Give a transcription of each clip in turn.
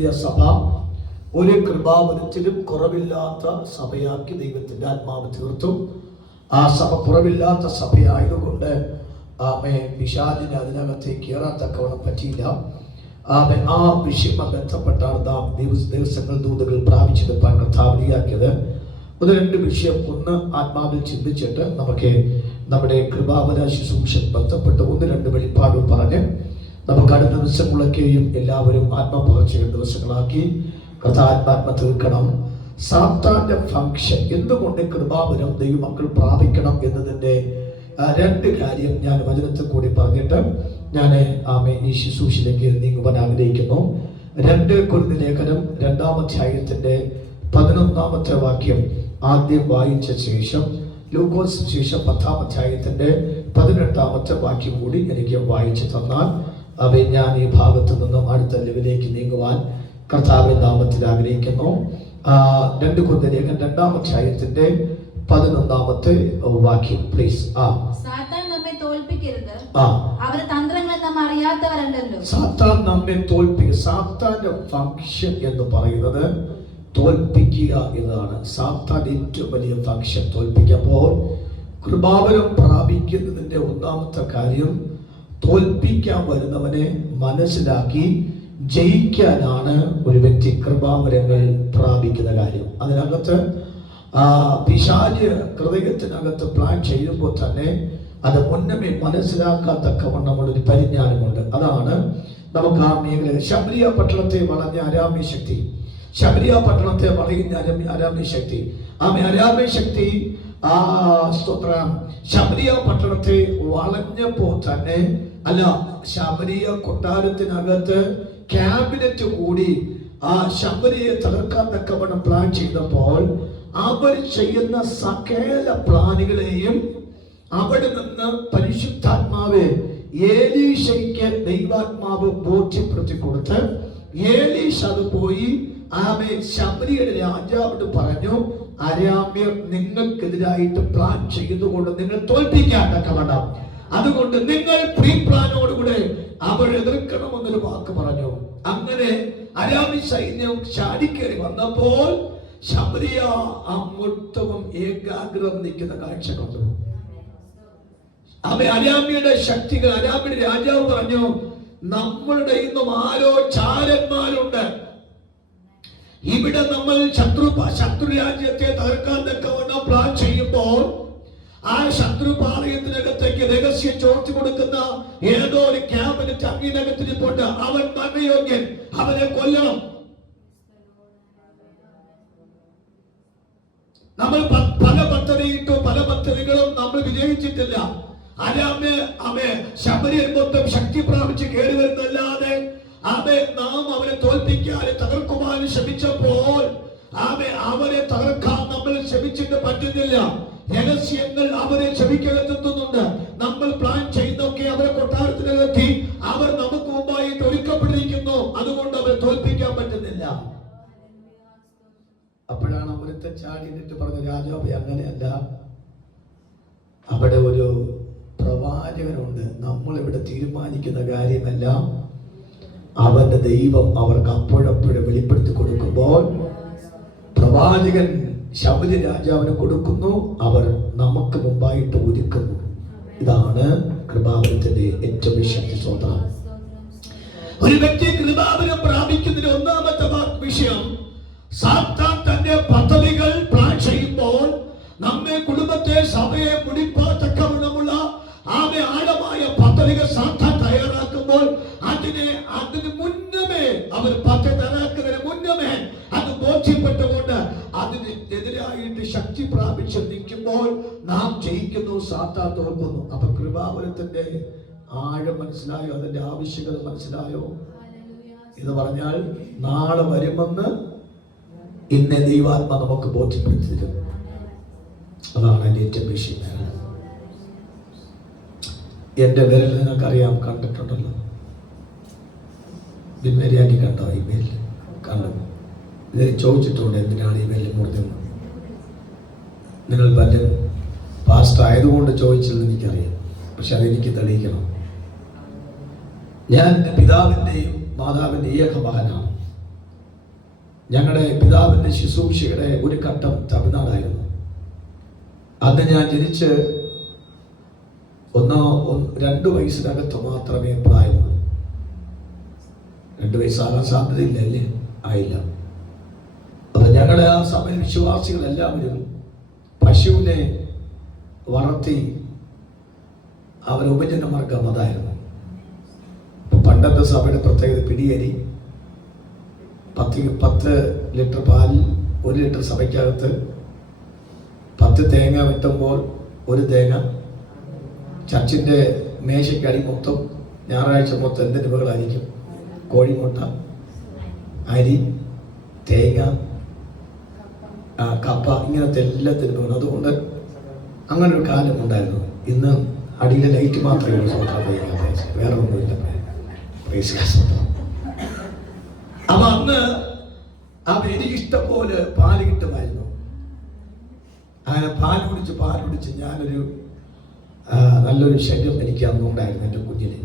ഫിലിപ്പിയ സഭ ഒരു കൃപാവരത്തിലും കുറവില്ലാത്ത സഭയാക്കി ദൈവത്തിന്റെ ആത്മാവ് തീർത്തു. ആ സഭ കുറവില്ലാത്ത സഭയായതുകൊണ്ട് പിശാചിന് അതിനകത്തേക്ക് കയറാൻ തക്കവണ്ണം പറ്റിയില്ല. ആ വിഷയവുമായി ബന്ധപ്പെട്ടാണ് നാം ദിവസങ്ങൾ ദൂതകൾ പ്രാപിച്ചെടുപ്പാൻ കർത്താവിയാക്കിയത്. ഒന്ന് രണ്ട് വിഷയം ഒന്ന് ആത്മാവിൽ ചിന്തിച്ചിട്ട് നമുക്ക് നമ്മുടെ കൃപാവര ശുശ്രൂഷ ബന്ധപ്പെട്ട് ഒന്ന് രണ്ട് വെളിപ്പാടും പറഞ്ഞ് നമുക്ക് അടുത്ത ദിവസങ്ങളൊക്കെയും എല്ലാവരും ആത്മപകർച്ച ദിവസങ്ങളാക്കി കർത്താത്മാത്മ തീർക്കണം. സാത്താന്റെ ഫംഗ്ഷൻ എന്തുകൊണ്ട് കൃപാവരം ദൈവമക്കൾ പ്രാപിക്കണം എന്നതിൻ്റെ രണ്ട് കാര്യം ഞാൻ വചനത്തിൽ കൂടി പറഞ്ഞിട്ട് ഞാൻ ഈ ശുശ്രൂഷയിലേക്ക് നീങ്ങുവാൻ ആഗ്രഹിക്കുന്നു. 2 കൊരിന്ത്യർ ലേഖനം 2-ാം അധ്യായത്തിന്റെ 11-ാമത്തെ വാക്യം ആദ്യം വായിച്ച ശേഷം ലൂക്കോസ് സുവിശേഷം 10-ാം അധ്യായത്തിന്റെ 18-ാമത്തെ വാക്യം കൂടി എനിക്ക് വായിച്ചു തന്നാൽ ഞാൻ ഈ ഭാഗത്തു നിന്നും അടുത്ത ലെവലിലേക്ക് നീങ്ങുവാൻ കർത്താവിന്റെ നാമത്തിൽ ആഗ്രഹിക്കുന്നു. 2 കൊരിന്ത്യർ ലേഖനം 2-ാം അധ്യായത്തിന്റെ 11-ാമത്തെ വാക്യം പ്ലീസ്. സാത്താൻ നമ്മെ തോൽപ്പിക്കരുത്. അവരുടെ തന്ത്രങ്ങൾ നാം അറിയാത്തവരല്ലല്ലോ. സാത്താൻ നമ്മെ തോൽപ്പിക്കുക. സാത്താന്റെ ഫംഗ്ഷൻ എന്ന് പറയുന്നത് തോൽപ്പിക്കുക എന്നതാണ്. സാത്താൻ ഏറ്റവും വലിയ ഫംഗ്ഷൻ തോൽപ്പിക്കുക. അപ്പോൾ കൃപാവരം പ്രാപിക്കുന്നതിന്റെ ഒന്നാമത്തെ കാര്യം തോൽപ്പിക്കാൻ വരുന്നവനെ മനസ്സിലാക്കി ജയിക്കാനാണ് ഒരു വ്യക്തി കൃപാവരങ്ങൾ പ്രാപിക്കുന്ന കാര്യം. അതിനകത്ത് പിശാച് ഹൃദയത്തിനകത്ത് പ്ലാൻ ചെയ്യുമ്പോൾ തന്നെ അത് മുന്നമേ മനസ്സിലാക്കാത്തക്കവണ്ണമുള്ളൊരു പരിജ്ഞാനമുണ്ട്. അതാണ് നമുക്ക് ആ മേഖല. ശമരിയ പട്ടണത്തെ വളഞ്ഞ അരാമ്യ ശക്തി, ശമരിയ പട്ടണത്തെ വളയുന്ന അരാമ്യ ശക്തി, അരാമ്യ ശക്തി സ്തോത്രം ശമരിയ പട്ടണത്തെ വളഞ്ഞപ്പോ തന്നെ ശമരിയ കൊട്ടാരത്തിനകത്ത് ക്യാബിനറ്റ് കൂടി ശമരിയെ തകർക്കാൻ തക്കവണ്ണം പ്ലാൻ ചെയ്തപ്പോൾ അവർ ചെയ്യുന്ന സകല പ്ലാനുകളെയും അവിടെ നിന്ന് പരിശുദ്ധാത്മാവ് ഏലീശയ്ക്ക് ദൈവാത്മാവ് ബോധ്യപ്പെടുത്തി കൊടുത്ത് ഏലീശ അത് പോയി ശമരിയുടെ രാജാവിനോട് പറഞ്ഞു, അരാമ്യർ നിങ്ങൾക്കെതിരായിട്ട് പ്ലാൻ ചെയ്തുകൊണ്ട് നിങ്ങൾ തോൽപ്പിക്കാൻ തക്കവണ്ണം, അതുകൊണ്ട് നിങ്ങൾ പ്രീ പ്ലാനോടുകൂടെ അവർ എതിർക്കണമെന്നൊരു വാക്ക് പറഞ്ഞു. അങ്ങനെ അരാമ്യ സൈന്യം ചാടിക്കേറി വന്നപ്പോൾ ശമരിയ മൊത്തവും ഏകാഗ്രം നിൽക്കുന്ന കാഴ്ച കണ്ടു. അരാമ്യയുടെ ശക്തികൾ, അരാമ്യയുടെ രാജാവ് പറഞ്ഞു, നമ്മളുടെ ഇന്നും ആരോ ചാരന്മാരുണ്ട് ഇവിടെ. നമ്മൾ ശത്രു രാജ്യത്തെ തകർക്കാൻ തക്കവണ്ണം പ്ലാൻ ചെയ്യുമ്പോൾ ആ ശത്രുപാളയത്തിനകത്തേക്ക് രഹസ്യം ചോർത്തി കൊടുക്കുന്ന ഏതോ ഒരു ക്യാബിനറ്റ് അംഗീനകത്തിരിപ്പുണ്ട്. അവൻ മരണയോഗ്യൻ, അവനെ കൊല്ലണം. നമ്മൾ പല പദ്ധതിയിട്ടു, പല പദ്ധതികളും നമ്മൾ വിജയിച്ചിട്ടില്ല. ശമരിയൻ മൊത്തം ശക്തി പ്രാപിച്ച് കയറി വരുന്നല്ലാതെ നാം അവരെ തോൽപ്പിക്കാതെ തകർക്കുവാൻ ശ്രമിച്ചപ്പോൾ അവരെ തകർക്കാൻ നമ്മൾ ശ്രമിച്ചിട്ട് പറ്റുന്നില്ല. രഹസ്യങ്ങൾ അവരെ ക്ഷമിക്കകത്തെത്തുന്നുണ്ട്. നമ്മൾ പ്ലാൻ ചെയ്യുന്നൊക്കെ അവരെ കൊട്ടാരത്തിനെത്തി അവർ നമുക്ക് മുമ്പായിട്ട് ഒരുക്കപ്പെട്ടിരിക്കുന്നു. അതുകൊണ്ട് അവരെ തോൽപ്പിക്കാൻ പറ്റുന്നില്ല. അപ്പോഴാണ് അവരത്തെ ചാടിയിട്ട് പറഞ്ഞ രാജാവ് അങ്ങനെയല്ല, അവിടെ ഒരു പ്രവാചകനുണ്ട്. നമ്മൾ ഇവിടെ തീരുമാനിക്കുന്ന കാര്യമെല്ലാം അവന്റെ ദൈവം അവർക്ക് അപ്പോഴപ്പോഴും വെളിപ്പെടുത്തി കൊടുക്കുമ്പോൾ പ്രവാചകൻ ശമരി രാജാവിന് കൊടുക്കുന്നു, അവർ നമുക്ക് മുമ്പായിട്ട് ഒരുക്കുന്നു. ഇതാണ് കൃപാവരത്തിന്റെ ഏറ്റവും ശക്തി. സ്വന്തം ഒരു വ്യക്തി കൃപാവരം പ്രാപിക്കുന്നതിന് ഒന്നാമത്തെ വിഷയം, സാത്താൻ തന്റെ പദ്ധതികൾ പ്ലാൻ ചെയ്യുമ്പോൾ നമ്മെ, കുടുംബത്തെ, സഭയെ മുടിപ്പാത്തക്കവണ്ണമുള്ള ആഴമായ പദ്ധതികൾ സാത്താൻ തയ്യാറാക്കുമ്പോൾ അതിന് മുന്നമേ അവർ പദ്ധതി തയ്യാറാക്കുന്നതിന് മുന്നമേ അത് ബോധ്യപ്പെട്ടുകൊണ്ട് അതിനെതിരായിട്ട് ശക്തി പ്രാപിച്ച് നിൽക്കുമ്പോൾ നാം ജയിക്കുന്നു, സാത്താൻ തോൽക്കുന്നു. അപ്പൊ കൃപാവരത്തിന്റെ ആഴം മനസ്സിലായോ? അതിന്റെ ആവശ്യകത മനസ്സിലായോ? എന്ന് പറഞ്ഞാൽ നാളെ വരുമെന്ന് ഇന്ന് ദൈവാത്മ നമുക്ക് ബോധ്യപ്പെടുത്തി തരും. അതാണ് എൻ്റെ ഏറ്റവും വിഷയം. എൻ്റെ വിരൽ നിങ്ങൾക്കറിയാം, കണ്ടിട്ടുണ്ടല്ലോ. ബിൻമേരിയാക്കി കണ്ടോ? ഈ മേലിൽ കണ്ടു. ഇത് ചോദിച്ചിട്ടുണ്ട്, എന്തിനാണ് ഈ മേലിൽ മുറിഞ്ഞത്? നിങ്ങൾ പലരും പാസ്റ്റ് ആയതുകൊണ്ട് ചോദിച്ചതെന്ന് എനിക്കറിയാം, പക്ഷെ അതെനിക്ക് തെളിയിക്കണം. ഞാൻ എൻ്റെ പിതാവിൻ്റെയും മാതാവിൻ്റെ ഏക മകനാണ്. ഞങ്ങളുടെ പിതാവിൻ്റെ ശുശ്രൂഷയുടെ ഒരു ഘട്ടം തമിഴ്നാടായിരുന്നു. അന്ന് ഞാൻ ജനിച്ച് 2 വയസ്സിനകത്ത് മാത്രമേ പ്രായമുള്ളൂ. 2 വയസ്സാകാൻ സാധ്യതയില്ല അല്ലേ? ആയില്ല. അപ്പൊ ഞങ്ങളുടെ ആ സഭയിൽ വിശ്വാസികളെല്ലാവരും പശുവിനെ വളർത്തി അവർ ഉപജനമാർഗം അതായിരുന്നു. പണ്ടത്തെ സഭയുടെ പ്രത്യേകത പിടിയരി, 10 ലിറ്റർ പാലിൽ 1 ലിറ്റർ സഭയ്ക്കകത്ത് 10 തേങ്ങ വെട്ടുമ്പോൾ 1 തേങ്ങ ചർച്ചിൻ്റെ മേശയ്ക്കടി മൊത്തം ഞായറാഴ്ച മൊത്തം എന്തിന് ബഹളായിരിക്കും? കോഴിമുട്ട, അരി, തേങ്ങ, കപ്പ, ഇങ്ങനത്തെ എല്ലാത്തിനും ബഹളം. അതുകൊണ്ട് അങ്ങനെ ഒരു കാലം ഉണ്ടായിരുന്നു. ഇന്ന് അടിയിലെ ലൈറ്റ് മാത്രമേ ഉള്ളൂ. വേറെ ഒന്നുമില്ല. അപ്പൊ അന്ന് എനിക്കിഷ്ടം പോലെ പാല് കിട്ടുമായിരുന്നു. അങ്ങനെ പാൽ കുടിച്ച് ഞാനൊരു നല്ലൊരു ശരീരം എനിക്ക് അന്നുണ്ടായിരുന്നു എൻ്റെ കുഞ്ഞിന്.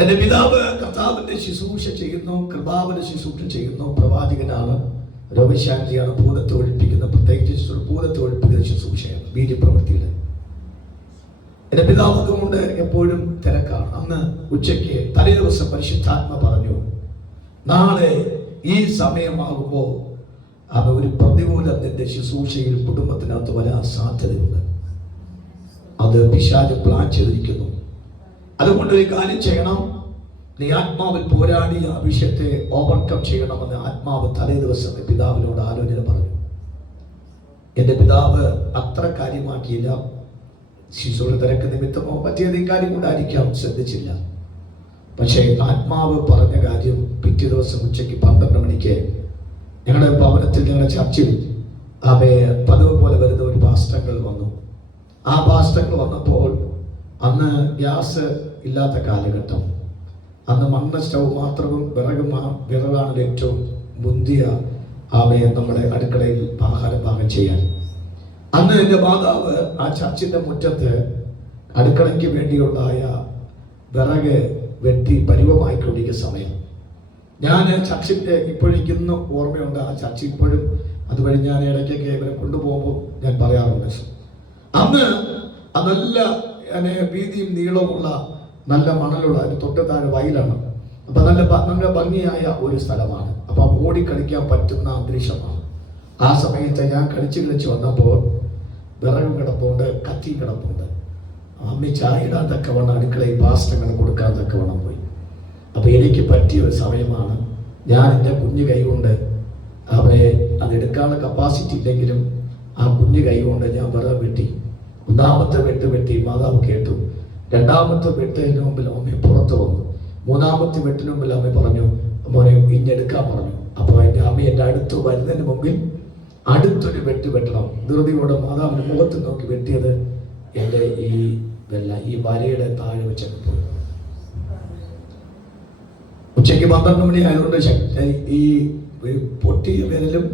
എൻ്റെ പിതാവ് കർത്താവിൻ്റെ ശുശ്രൂഷ ചെയ്യുന്നു, കൃപാവന ശുശ്രൂഷ ചെയ്യുന്നു, പ്രവാചകനാണ്, രോഗശാന്തിയാണ്, ഭൂതത്തെ ഒഴിപ്പിക്കുന്ന, പ്രത്യേകിച്ച് ഭൂതത്തെ ഒഴിപ്പിക്കുന്ന ശുശ്രൂഷയാണ്, വീര്യപ്രവൃത്തിയുടെ. എൻ്റെ പിതാവ് അതുകൊണ്ട് എപ്പോഴും തിരക്കാണ്. അന്ന് ഉച്ചയ്ക്ക് തലേ ദിവസം പരിശുദ്ധാത്മ പറഞ്ഞു, നാളെ ഈ സമയമാകുമ്പോൾ ഒരു പ്രതികൂലത്തിന്റെ ശുശ്രൂഷയിൽ കുടുംബത്തിനകത്ത് വരാൻ സാധ്യതയുണ്ട്. അത് പിശാച് പ്ലാൻ ചെയ്തിരിക്കുന്നു. അതുകൊണ്ട് ഒരു കാര്യം ചെയ്യണം, നീ ആത്മാവിൽ പോരാടി ആ വിഷയത്തെ ഓവർകം ചെയ്യണമെന്ന് ആത്മാവ് തലേ ദിവസം പിതാവിനോട് ആലോചന പറഞ്ഞു. എൻ്റെ പിതാവ് അത്ര കാര്യമാക്കിയില്ല. ശിശുവിന് തിരക്ക് നിമിത്തമോ മറ്റേതെങ്കിലും കാര്യം കൊണ്ടായിരിക്കാം ശ്രദ്ധിച്ചില്ല. പക്ഷേ ആത്മാവ് പറഞ്ഞ കാര്യം പിറ്റേ ദിവസം ഉച്ചയ്ക്ക് 12 മണിക്ക് ഞങ്ങളുടെ ഭവനത്തിൽ, ഞങ്ങളുടെ ചർച്ചിൽ പതിവ് പോലെ വരുന്ന ഒരു പാസ്റ്റങ്ങൾ വന്നു. ആ പാസ്റ്റങ്ങൾ വന്നപ്പോൾ അന്ന് ഗ്യാസ് ഇല്ലാത്ത കാലഘട്ടം, അന്ന് മണ്ണ സ്റ്റൗ മാത്രവും വിറകാണ് ഏറ്റവും മുന്തിയ നമ്മുടെ അടുക്കളയിൽ ആഹാരം പാകം ചെയ്യാൻ. അന്ന് എൻ്റെ മാതാവ് ആ ചർച്ചിൻ്റെ മുറ്റത്ത് അടുക്കളയ്ക്ക് വേണ്ടിയുള്ളതായ വിറക് വെട്ടി പരിവമായിക്കൊണ്ടിരിക്കുന്ന സമയം ഞാൻ ചർച്ചിൻ്റെ ഇപ്പോഴേക്കിന്ന് ഓർമ്മയുണ്ട്. ആ ചർച്ച ഇപ്പോഴും അതുവഴി ഞാൻ ഇടയ്ക്കൊക്കെ ഇവരെ കൊണ്ടുപോകുമ്പോൾ ഞാൻ പറയാറുണ്ട്. അന്ന് നല്ല വീതിയും നീളമുള്ള നല്ല മണലുള്ള അതിന് തൊട്ട് താഴെ വയലാണ്. അപ്പം നല്ല ഭംഗിയായ ഒരു സ്ഥലമാണ്. അപ്പം ഓടിക്കളിക്കാൻ പറ്റുന്ന അന്തരീക്ഷമാണ്. ആ സമയത്ത് ഞാൻ കളിച്ച് വന്നപ്പോൾ വിറകും കിടപ്പുണ്ട്, കത്തി കിടപ്പുണ്ട്. അമ്മി ചായ ഇടാൻ തക്കവണ്ണം അടുക്കളയിൽ പാസ്റ്റങ്ങൾ കൊടുക്കാൻ തക്കവണ്ണം പോയി. അപ്പോൾ എനിക്ക് പറ്റിയ ഒരു സമയമാണ്. ഞാൻ എൻ്റെ കുഞ്ഞു കൈ കൊണ്ട് അതെടുക്കാനുള്ള കപ്പാസിറ്റി ഇല്ലെങ്കിലും ആ കുഞ്ഞു കൈ കൊണ്ട് ഞാൻ വിറക് വെട്ടി. 1ാമത്തെ വെട്ടി മാതാവ് കേട്ടു. 2ാമത്തെ വെട്ടിന് മുമ്പിൽ അമ്മ പുറത്ത് വന്നു. 3ാമത്തെ വെട്ടിന് മുമ്പിൽ അമ്മ പറഞ്ഞു, മോനെ ഇഞ്ഞെടുക്കാൻ പറഞ്ഞു. അപ്പോൾ എൻ്റെ അമ്മ എൻ്റെ അടുത്ത് വരുന്നതിന് മുമ്പിൽ അടുത്തൊരു വെട്ടണം. ധൃതിയോടെ മാതാവിൻ്റെ മുഖത്ത് നോക്കി വെട്ടിയത് എൻ്റെ ഈ വരയുടെ താഴെ വെച്ചൊക്കെ പോയി. ഉച്ചയ്ക്ക് 12 മണി ആയതുകൊണ്ട് ഈ പൊട്ടിയ വിരലും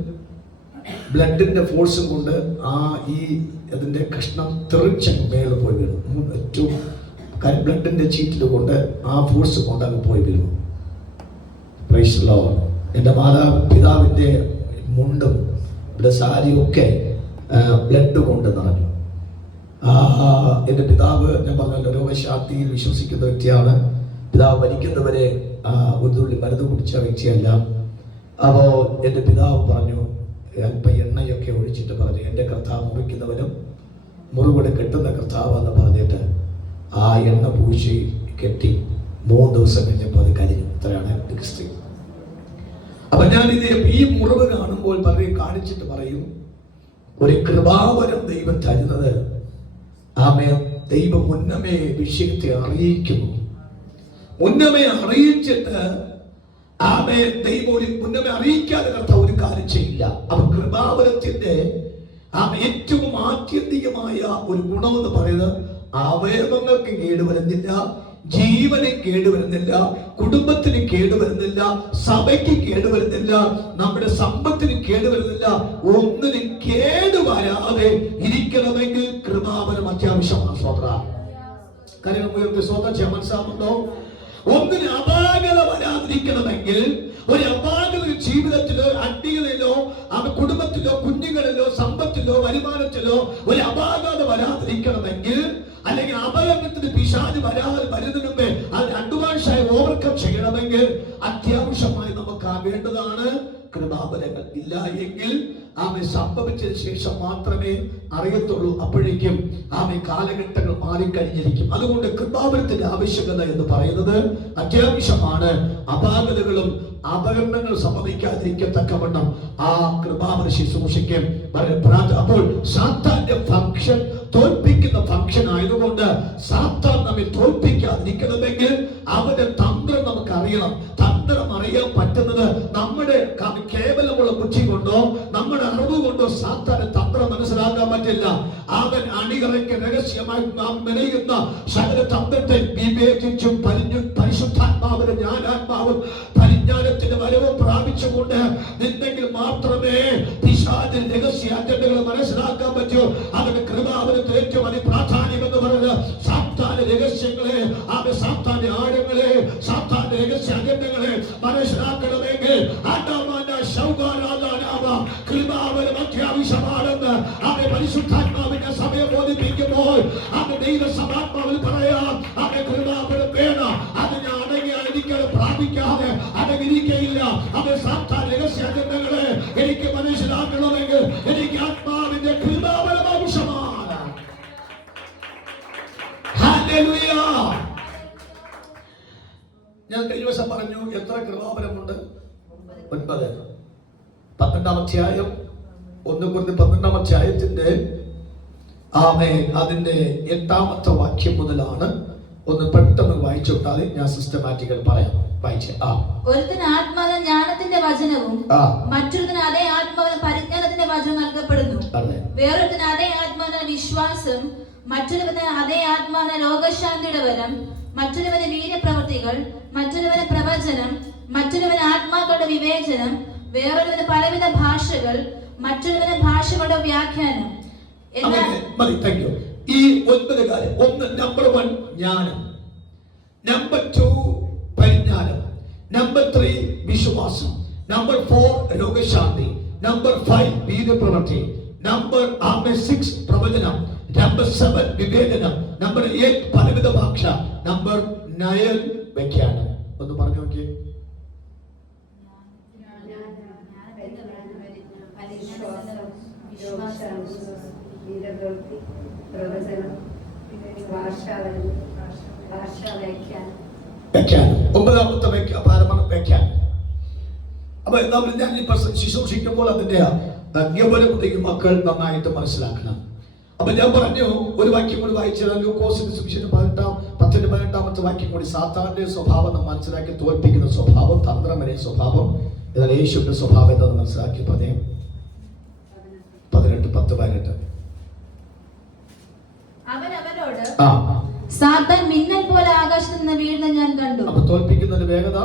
ബ്ലഡിന്റെ ഫോഴ്സും കൊണ്ട് അതിന്റെ കഷ്ണം തെറിച്ചങ്ങ് മേലെ പോയി വീണു. ഏറ്റവും ബ്ലഡിന്റെ ചീറ്റിൽ കൊണ്ട് ആ ഫോഴ്സ് കൊണ്ട് അങ്ങ് പോയി വീണു. Price the Lord. എൻ്റെ പിതാവിൻ്റെ മുണ്ടും ഇവിടെ സാരിയൊക്കെ ബ്ലഡ് കൊണ്ട് നിറഞ്ഞു. എൻ്റെ പിതാവ് ഞാൻ പറഞ്ഞല്ലോ രോഗശാന്തിയിൽ വിശ്വസിക്കുന്ന വ്യക്തിയാണ്. പിതാവ് മരിക്കുന്നവരെ ഒരു തുള്ളി മരുന്ന് കുടിച്ച വ്യക്തിയല്ല. അപ്പോൾ എൻ്റെ പിതാവ് പറഞ്ഞു, അല്പ എണ്ണയൊക്കെ ഒഴിച്ചിട്ട് പറഞ്ഞു, എൻ്റെ കർത്താവ് മുറിക്കുന്നവനും മുറിവിടെ കെട്ടുന്ന കർത്താവെന്ന് പറഞ്ഞിട്ട് ആ എണ്ണ പൂശി കെട്ടി 3 ദിവസം കഴിഞ്ഞപ്പോൾ അത് കരിഞ്ഞു. ഇത്രയാണ് ക്രിസ്ത്യ. അപ്പൊ ഞാൻ ഈ മുറിവ് കാണുമ്പോൾ കാണിച്ചിട്ട് പറയും, ഒരു കൃപാവരം ദൈവം തരുന്നത് ദൈവം മുന്നമേ വിഷയത്തെ അറിയിക്കുന്നു. മുന്നമേ അറിയിച്ചിട്ട് ദൈവം മുന്നമേ അറിയിക്കാതെ കർത്താവ് ഒരു കാര്യം ചെയ്യില്ല. അപ്പൊ കൃപാവരത്തിന്റെ ഏറ്റവും ആത്യന്തികമായ ഒരു ഗുണമെന്ന് പറയുന്നത് അവയവങ്ങൾക്ക് കേടുവരുന്നില്ല, ജീവന് കേടുവരുന്നില്ല, കുടുംബത്തിന് കേടുവരുന്നില്ല, സഭയ്ക്ക് കേടുവരുന്നില്ല, നമ്മുടെ സമ്പത്തിന് കേടുവരുന്നില്ല. ഒന്നിനും കേടുവരാതെ ഇരിക്കണമെങ്കിൽ കൃപാവരം അത്യാവശ്യമാണ്. കാര്യം മനസ്സിലാവുന്നുണ്ടോ? ഒന്നിന് അപാകത വരാതിരിക്കണമെങ്കിൽ, ഒരു അപാകത വരുമാനത്തിലോ ഒരു അപാകത വരാതിരിക്കണമെങ്കിൽ, അല്ലെങ്കിൽ അപകടത്തിന് പിശാച് വരുന്നതിന് മുമ്പേ അത് അഡ്വാൻസായി ഓവർകം ചെയ്യണമെങ്കിൽ അത്യാവശ്യമായി നമുക്ക് വേണ്ടതാണ് കൃപാവരങ്ങൾ. ഇല്ല എങ്കിൽ ആമേ സംഭവിച്ചതിന് ശേഷം മാത്രമേ അറിയത്തുള്ളൂ. അപ്പോഴേക്കും ആമേ കാലഘട്ടങ്ങൾ മാറിക്കഴിഞ്ഞിരിക്കും. അതുകൊണ്ട് കൃപാവരത്തിന്റെ ആവശ്യകത എന്ന് പറയുന്നത് അത്യാവശ്യമാണ്. അപാകതകളും അപകടങ്ങൾ സംഭവിക്കാതിരിക്കത്തക്കവണ്ണം ആ കൃപാവര ശുശ്രൂഷയ്ക്ക് അപ്പോൾ സാത്താന്റെ ഫംഗ്ഷൻ തോൽപ്പിക്കുന്ന ഫംഗ്ഷൻ ആയതുകൊണ്ട് സാത്താൻ നമ്മെ തോൽപ്പിക്കാതിരിക്കണമെങ്കിൽ അവന്റെ തന്ത്രം നമുക്ക് അറിയണം. തന്ത്രം അറിയാൻ പറ്റുന്നത് നമ്മുടെ കേവലമുള്ള ബുദ്ധി കൊണ്ടോ നമ്മുടെ അറിവ് കൊണ്ടോ സാത്താന്റെ തന്ത്രം മനസ്സിലാക്കാൻ പറ്റില്ല. അവൻ അണികളയ്ക്ക് രഹസ്യമായി നാം മെനയുന്ന സകല തന്ത്രത്തെ വിവേചിച്ചും പരിശുദ്ധാത്മാവിന്റെ ജ്ഞാനാത്മാവും പരിജ്ഞാനത്തിന്റെ വരവ് പ്രാപിച്ചുകൊണ്ട് നിന്നെങ്കിൽ മാത്രമേ പിശാചിന്റെ രഹസ്യ അജണ്ടകൾ മനസ്സിലാക്കാൻ പറ്റൂ. അവന്റെ കൃപാവനത്തിൽ ഏറ്റവും അതി പ്രാധാന്യം എന്ന് പറയുന്നത് സാത്താന്റെ രഹസ്യങ്ങളെ, അവന്റെ സാത്താന്റെ ആഴങ്ങളെ, സാത്താന്റെ രഹസ്യ അജണ്ടകളെ മനസ്സിലാക്കണമെങ്കിൽ കൃപാവനം അത്യാവശ്യമാണെന്ന് അവനെ പരിശുദ്ധാത്മാവിന്റെ സമയം ബോധിപ്പിക്കുമ്പോൾ അവന്റെ ദൈവസഭാത്മാവിൽ പറയാം, അവന്റെ കൃപാവനം വേണം. അത് ഞാൻ അടങ്ങിയാൽ എനിക്കത് പ്രാപിക്കാതെ അടങ്ങിയിരിക്കയില്ല. അവന്റെ സാത്താൻ രഹസ്യ അജണ്ടകളെ എനിക്ക് മനസ്സിലാക്കണമെങ്കിൽ എനിക്ക് ആത്മാവിന്റെ കൃപാവനം ആവശ്യമാണ്. ഹല്ലേലൂയ. ഞാൻ കഴിഞ്ഞ ദിവസം പറഞ്ഞു എത്ര കൃപാവരമുണ്ട്? 9. 12-ാം അധ്യായം 1 കൊരിന്ത്യർ 12-ാം അധ്യായത്തിന്റെ അതിന്റെ 8-ാമത്തെ വാക്യം മുതലാണ്. ഒന്ന് പെട്ടെന്ന് വായിച്ചുവിട്ടാൽ ഞാൻ സിസ്റ്റമാറ്റിക്കൽ പറയാം. വായിച്ചേ. ഒരുത്തിന് ആത്മാവിന് ജ്ഞാനത്തിന്റെ വചനവും മറ്റൊരുത്തിന് അതേ ആത്മാവിന് പരിജ്ഞാനത്തിന്റെ വചനം നൽകപ്പെടുന്നു. വേറൊരുത്തിന് അതേ ആത്മാവിന് വിശ്വാസം, മറ്റൊരുവന് അതേ ആത്മാവിന് രോഗശാന്തിയുടെ വരം, മറ്റൊരുവന് വീര്യപ്രവൃത്തികൾ, മറ്റൊരുവന് പ്രവചനം, മറ്റൊരുവന് ആത്മാക്കളുടെ വിവേചനം, വേറൊരുവന് പലവിധ ഭാഷകൾ, മറ്റൊരുവന് ഭാഷകളുടെ വ്യാഖ്യാനം. ഈ 9 കാര്യം. 1 നമ്പർ 1 ജ്ഞാനം, നമ്പർ 2 പരിജ്ഞാനം, നമ്പർ 3 വിശ്വാസം, നമ്പർ 4 രോഗശാന്തി, നമ്പർ 5 വീര്യപ്രവൃത്തി, നമ്പർ 6 പ്രവചനം, നമ്പർ 7 വിവേചനം, നമ്പർ 8 പലവിധ ഭാഷ, നമ്പർ 9 വ്യാഖ്യാനം. ഒന്ന് പറഞ്ഞു നോക്കിയേ. ഒമ്പതാമത്തെ വ്യാഖ്യാനം. അപ്പൊ ഞാൻ ശുശ്രൂഷിക്കുമ്പോൾ അതിന്റെ മക്കൾ നന്നായിട്ട് മനസ്സിലാക്കണം. അപ്പൊ ഞാൻ പറഞ്ഞു ഒരു വാക്യം കൂടി വായിച്ചാൽ ലൂക്കോസിന്റെ സുവിശേഷം 18-ാമത്തെ വാക്യം കൂടി. സാത്താന്റെ സ്വഭാവം നാം മനസ്സിലാക്കി തോൽപ്പിക്കുന്ന സ്വഭാവം, തന്ത്രമരെ സ്വഭാവം. എന്നാൽ യേശുവിന്റെ സ്വഭാവം എന്താണെന്ന് മനസ്സിലാക്കി പറഞ്ഞേ. 18:10-18. അവൻ അവനോട്, സാത്താൻ മിന്നൽ പോലെ ആകാശത്ത് നിന്ന് വീഴുന്ന ഞാൻ കണ്ടു. അപ്പൊ തോൽപ്പിക്കുന്നതിന്റെ വേഗത,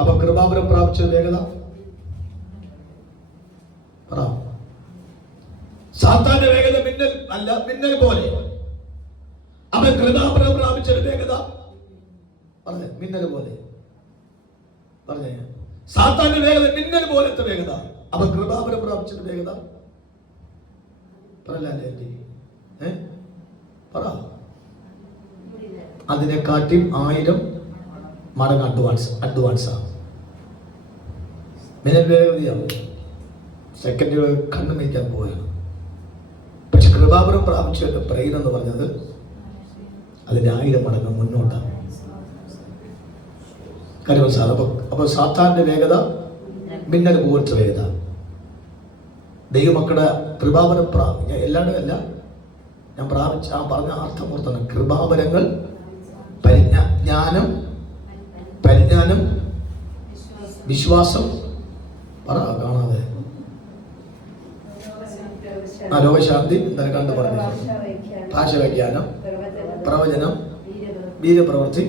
അപ്പൊ കൃപാവരം പ്രാപിച്ച വേഗത. സാത്താന്റെ വേഗത മിന്നൽ അല്ല, മിന്നൽ പോലെ. അവൻ കൃപാവരം പ്രാപിച്ച വേഗത പറഞ്ഞേ, മിന്നൽ പോലെ പറഞ്ഞേ. സാത്താന്റെ വേഗത മിന്നൽ പോലത്തെ വേഗത. അവൻ കൃപാവരം പ്രാപിച്ച വേഗത പറയല്ലേ? പറ. അതിനെക്കാട്ടി 1000 മടങ്ങ് അഡ്വാൻസാണ്. മിന്നൽ വേഗതയാവും. സെക്കൻഡുകൾ കണ്ണു നീക്കാൻ പോവുകയാണ്. പക്ഷെ കൃപാവരം പ്രാപിച്ചവരുടെ ബ്രെയിൻ എന്ന് പറഞ്ഞത് അതിന്റെ 1000 മടങ്ങ് മുന്നോട്ടാണ്. കാര്യം സാർ. അപ്പൊ സാത്താന്റെ വേഗത മിന്നൽ പോലത്തെ വേഗത. ദൈവമക്കളുടെ കൃപാവരം എല്ലാവരും അല്ല, ഞാൻ പ്രാപിച്ച പറഞ്ഞ അർത്ഥമൂർത്താണ്. കൃപാവരങ്ങൾ, പരിജ്ഞാനം, വിശ്വാസം, പറ കാണാതെ, രോഗശാന്തി, എന്തായാലും കണ്ടു പറഞ്ഞു, ഭാഷ വ്യാഖ്യാനം, പ്രവചനം, വീര്യപ്രവൃത്തി.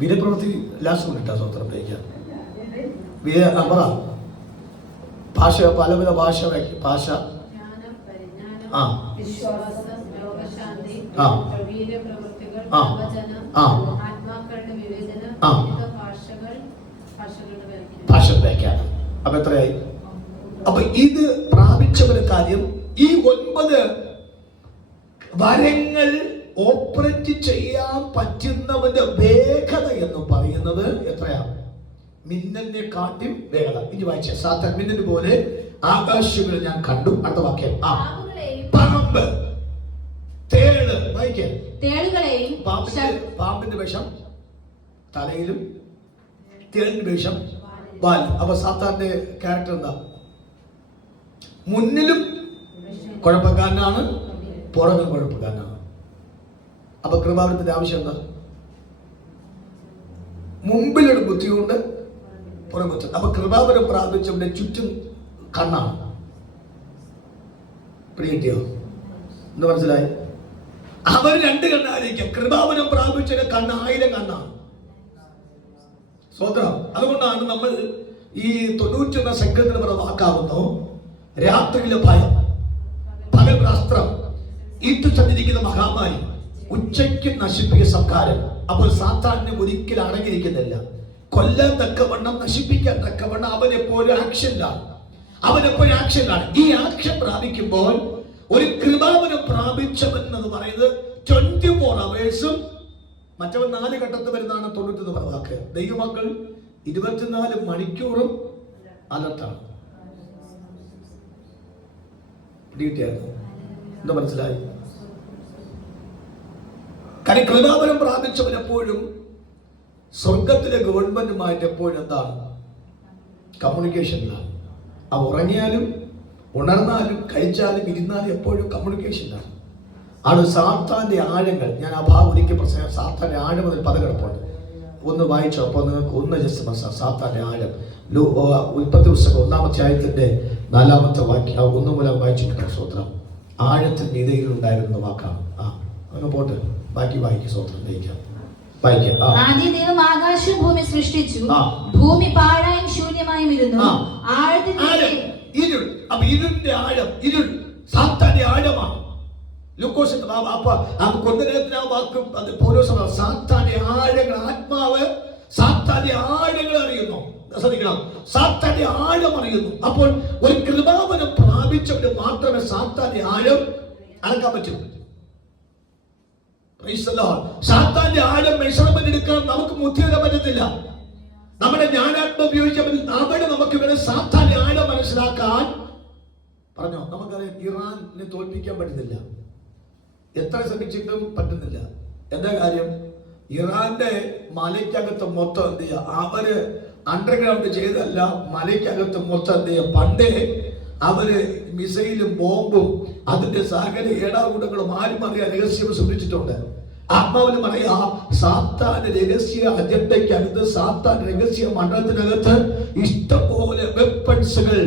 വീര്യപ്രവൃത്തി ലാസ്റ്റ് കൊണ്ടിട്ടാ സ്വത്രം വയ്ക്കാൻ. പറ. ഭാഷ, പലവിധ ഭാഷ. ഭാഷ വ്യാഖ്യാനം. അപ്പൊ എത്രയായി? അപ്പൊ ഇത് പ്രാപിച്ചവരുടെ കാര്യം ഈ 9 വരങ്ങൾ ഓപ്പറേറ്റ് ചെയ്യാൻ പറ്റുന്നവന്റെ വേഗത എന്ന് പറയുന്നത് എത്രയാ? മിന്നലിനെ കാട്ടിയും വേഗത. ഇനി വായിച്ച സാത്താൻ മിന്നൽ പോലെ ആകാശങ്ങളിൽ ഞാൻ കണ്ടു. അടുത്ത വാക്യം. പാമ്പ്, തേള്. വായിക്കാൻ. പാമ്പിന്റെ വിഷം തലയിലും തേളിന്റെ വിഷം വാലും. അപ്പൊ സാത്താന്റെ ക്യാരക്ടർ എന്താ? മുന്നിലും കുഴപ്പക്കാരനാണ്, പുറകും കുഴപ്പക്കാരനാണ്. അപ്പൊ കൃപാവരത്തിന്റെ ആവശ്യം എന്താ? മുമ്പിലൊരു ബുദ്ധിയുണ്ട്, പുറകുത്ത്. അപ്പൊ കൃപാവരം പ്രാപിച്ചവന്റെ ചുറ്റും കണ്ണാണ്. പിടികിട്ടിയോ? എന്ന് മനസ്സിലായി? അവർ 2 കണ്ണായിരിക്കും. കൃപാവനം പ്രാപിച്ചതിന്റെ കണ്ണ് 1000 കണ്ണാണ്. സ്വതന്ത്രം. അതുകൊണ്ടാണ് നമ്മൾ ഈ 91 സംഘത്തിന് വാക്കാവുന്നു. രാത്രിയിലെ ഭയം, പകൽ അസ്ത്രം, ഇട്ടു സഞ്ചരിക്കുന്ന മഹാമാരി, ഉച്ചയ്ക്ക് നശിപ്പിക്കുന്ന സംഹാരം. അപ്പോൾ സാത്താന് ഒരിക്കലും അടങ്ങിയിരിക്കുന്നില്ല. കൊല്ലാൻ തക്കവണ്ണം, നശിപ്പിക്കാൻ തക്കവണ്ണം അവനെപ്പോഴും ആക്ഷനിലാണ്. ഈ ആക്ഷൻ പ്രാപിക്കുമ്പോൾ ഒരു കൃപാവനം പ്രാപിച്ചവൻ എന്ന് പറയുന്നത് 24 hours. മറ്റവൻ 4 ഘട്ടത്തിൽ വരുന്നതാണ് 91 വാക്ക്. ദൈവമക്കൾ 24 മണിക്കൂറും അലർട്ടാണ്. എന്താ മനസ്സിലായി? കാരണം കൃപാവനം പ്രാപിച്ചവൻ എപ്പോഴും സ്വർഗത്തിലെ ഗവൺമെന്റുമായിട്ട് എപ്പോഴും എന്താണ്? കമ്മ്യൂണിക്കേഷനിലാണ്. അവ ഉറങ്ങിയാലും ഉണർന്നാലും കഴിച്ചാലും ഇരുന്നാലും എപ്പോഴും കമ്മ്യൂണിക്കേഷനിലാണ്. ആണ് സാത്താന്റെ ആഴങ്ങൾ. ഞാൻ ആ ഭാഗം ഒരിക്കൽ പ്രസംഗം. സാത്താന്റെ ആഴം എന്നൊരു പദം കിടപ്പുണ്ട്. ഒന്ന് വായിച്ചോ. അപ്പോൾ നിങ്ങൾക്ക് ഒന്ന് ജസ്റ്റ് മനസ്സിലാക്കാം സാത്താന്റെ ആഴം. ഉൽപ്പത്തി പുസ്തകം 1-ാം അധ്യായത്തിന്റെ 4-ാമത്തെ വാക്യം 1 മുതൽ വായിച്ചിട്ടുണ്ട്. സ്വത്രം ആഴത്തിന്റെ ഇടയിൽ ഉണ്ടായിരുന്ന വാക്കാണ്. അങ്ങ് പോട്ട് ബാക്കി വായിക്കും. സ്വത്രം വായിക്കാം. ആദ്യ ദൈവം ആകാശവും ഭൂമി സൃഷ്ടിച്ചു. ഭൂമി പാഴായും ശൂന്യമായും ഇരുന്നു. ഇരുൾ. അപ്പൊ ഇരുളിന്റെ ആഴം, ഇരുൾ സാത്താന്റെ ആഴമാണ്. ലൂക്കോസിന്റെ കൊണ്ടുവരുന്ന ആ വാക്കും അത് പൗലോസ് സാത്താന്റെ ആഴങ്ങൾ. ആത്മാവ് സാത്താന്റെ ആഴങ്ങൾ അറിയുന്നു. ശ്രദ്ധിക്കണം, സാത്താന്റെ ആഴം അറിയുന്നു. അപ്പോൾ ഒരു കൃപാവനം പ്രാപിച്ചവന് മാത്രമേ സാത്താന്റെ ആഴം അളക്കാൻ പറ്റൂ. സാത്താന്റെ ആഴം മെഷർമെന്റ് എടുക്കാൻ നമുക്ക് ബുദ്ധിയൊക്കെ പറ്റത്തില്ല. നമ്മുടെ ജ്ഞാനാത്മ ഉപയോഗിച്ചവരിൽ അവിടെ നമുക്ക് വേണം സാത്താന്റെ ആഴം മനസ്സിലാക്കാൻ. പറഞ്ഞോ, നമുക്കറിയാം ഇറാനെ തോൽപ്പിക്കാൻ പറ്റുന്നില്ല. എത്ര ശ്രമിച്ചിട്ടും പറ്റുന്നില്ല. എന്താ കാര്യം? ഇറാന്റെ മലയ്ക്കകത്ത് മൊത്തം എന്ത് ചെയ്യുക? അവര് അണ്ടർഗ്രൗണ്ട് ചെയ്തല്ല, മലയ്ക്കകത്ത് മൊത്തം എന്ത് ചെയ്യുക? പണ്ടേ അവര് മിസൈലും ബോംബും അതിന്റെ സകല ഏടാകൂടങ്ങളും ആരും അറിയാൻ രഹസ്യം സൂക്ഷിച്ചിട്ടുണ്ട്. ആത്മാവിന് പറയാ, സാത്താന്റെ രഹസ്യ അജണ്ടയ്ക്കകത്ത്, സാത്താൻ രഹസ്യ മണ്ഡലത്തിനകത്ത് ഇഷ്ടംപോലെ വെപ്പൺസുകൾ,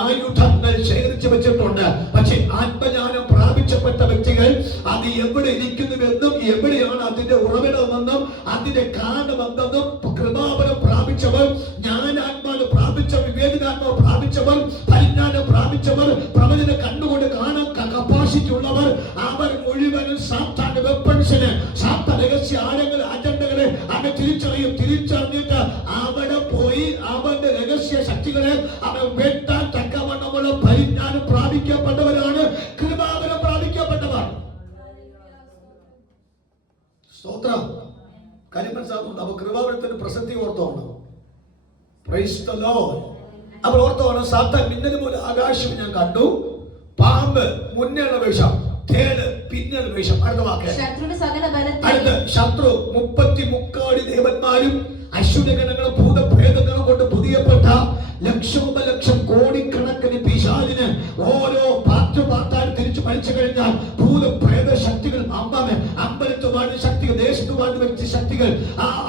ആയുധങ്ങൾ ശേഖരിച്ചു വെച്ചിട്ടുണ്ട്. പക്ഷെ ആത്മജ്ഞാനം പ്രാപിച്ചപ്പെട്ട വ്യക്തികൾ അത് എവിടെ ഇരിക്കുന്നുവെന്നും എവിടെയാണ് അതിന്റെ ഉറവിടമെന്നും അതിന്റെ കാരണമെന്തെന്നും കൃപാവനം പ്രാപിച്ചവർ, ജ്ഞാനാത്മാവ് പ്രാപിച്ചവർ, വിവേചനാത്മാവ് പ്രാപിച്ചവർ, പരിജ്ഞാനം പ്രാപിച്ചവർ, പ്രവചന കണ്ടുകൊണ്ട് കാണാൻ കപ്പാസിറ്റി ഉള്ളവർ, അവർ മുഴുവനും സാത്താന്റെ വെപ്പൺസിന്, സാത്താൻ രഹസ്യ ആഴങ്ങൾ, അജണ്ടകളെ അവൻ തിരിച്ചറിഞ്ഞിട്ട് അവിടെ പോയി അവന്റെ രഹസ്യ ശക്തികളെ അവൻ വെട്ടാൻ തക്കവണ്ണമുള്ള പരിജ്ഞാനം പ്രാപിക്കപ്പെട്ടവരാണ് കൃപാവനം പ്രാപിക്കപ്പെട്ടവർ. സ്തോത്രം. കാര്യം മനസ്സിലാക്കുന്നുണ്ട്. അപ്പൊ കൃപാവനത്തിന്റെ പ്രസക്തി ഓർത്തോണം. Praise the Lord. അപ്പോൾ ഓർത്തോണം, സാത്താൻ മിന്നൽ പോലെ ആകാശം ഞാൻ കണ്ടു. പാമ്പ് മുന്നേയുള്ള വേഷം, തേള് പിന്നെയുള്ള വേഷം. അടുത്ത വാക്ക്. ശത്രു 33 ദേവന്മാരും അശ്വരഗണങ്ങളും ഭൂതപ്രേതങ്ങളും കൊണ്ട് പുതിയപ്പെട്ട ലക്ഷോപലക്ഷം കോടിക്കണക്കിന് പിശാചിന് ഓരോ പാർട്ടായി തിരിച്ചു മരിച്ചു കഴിഞ്ഞാൽ ഭൂതപ്രേത ശക്തികൾ, അമ്പലത്തുവാണ് ശക്തികൾ, ദേശത്തുവാണ് വ്യക്തി ശക്തികൾ,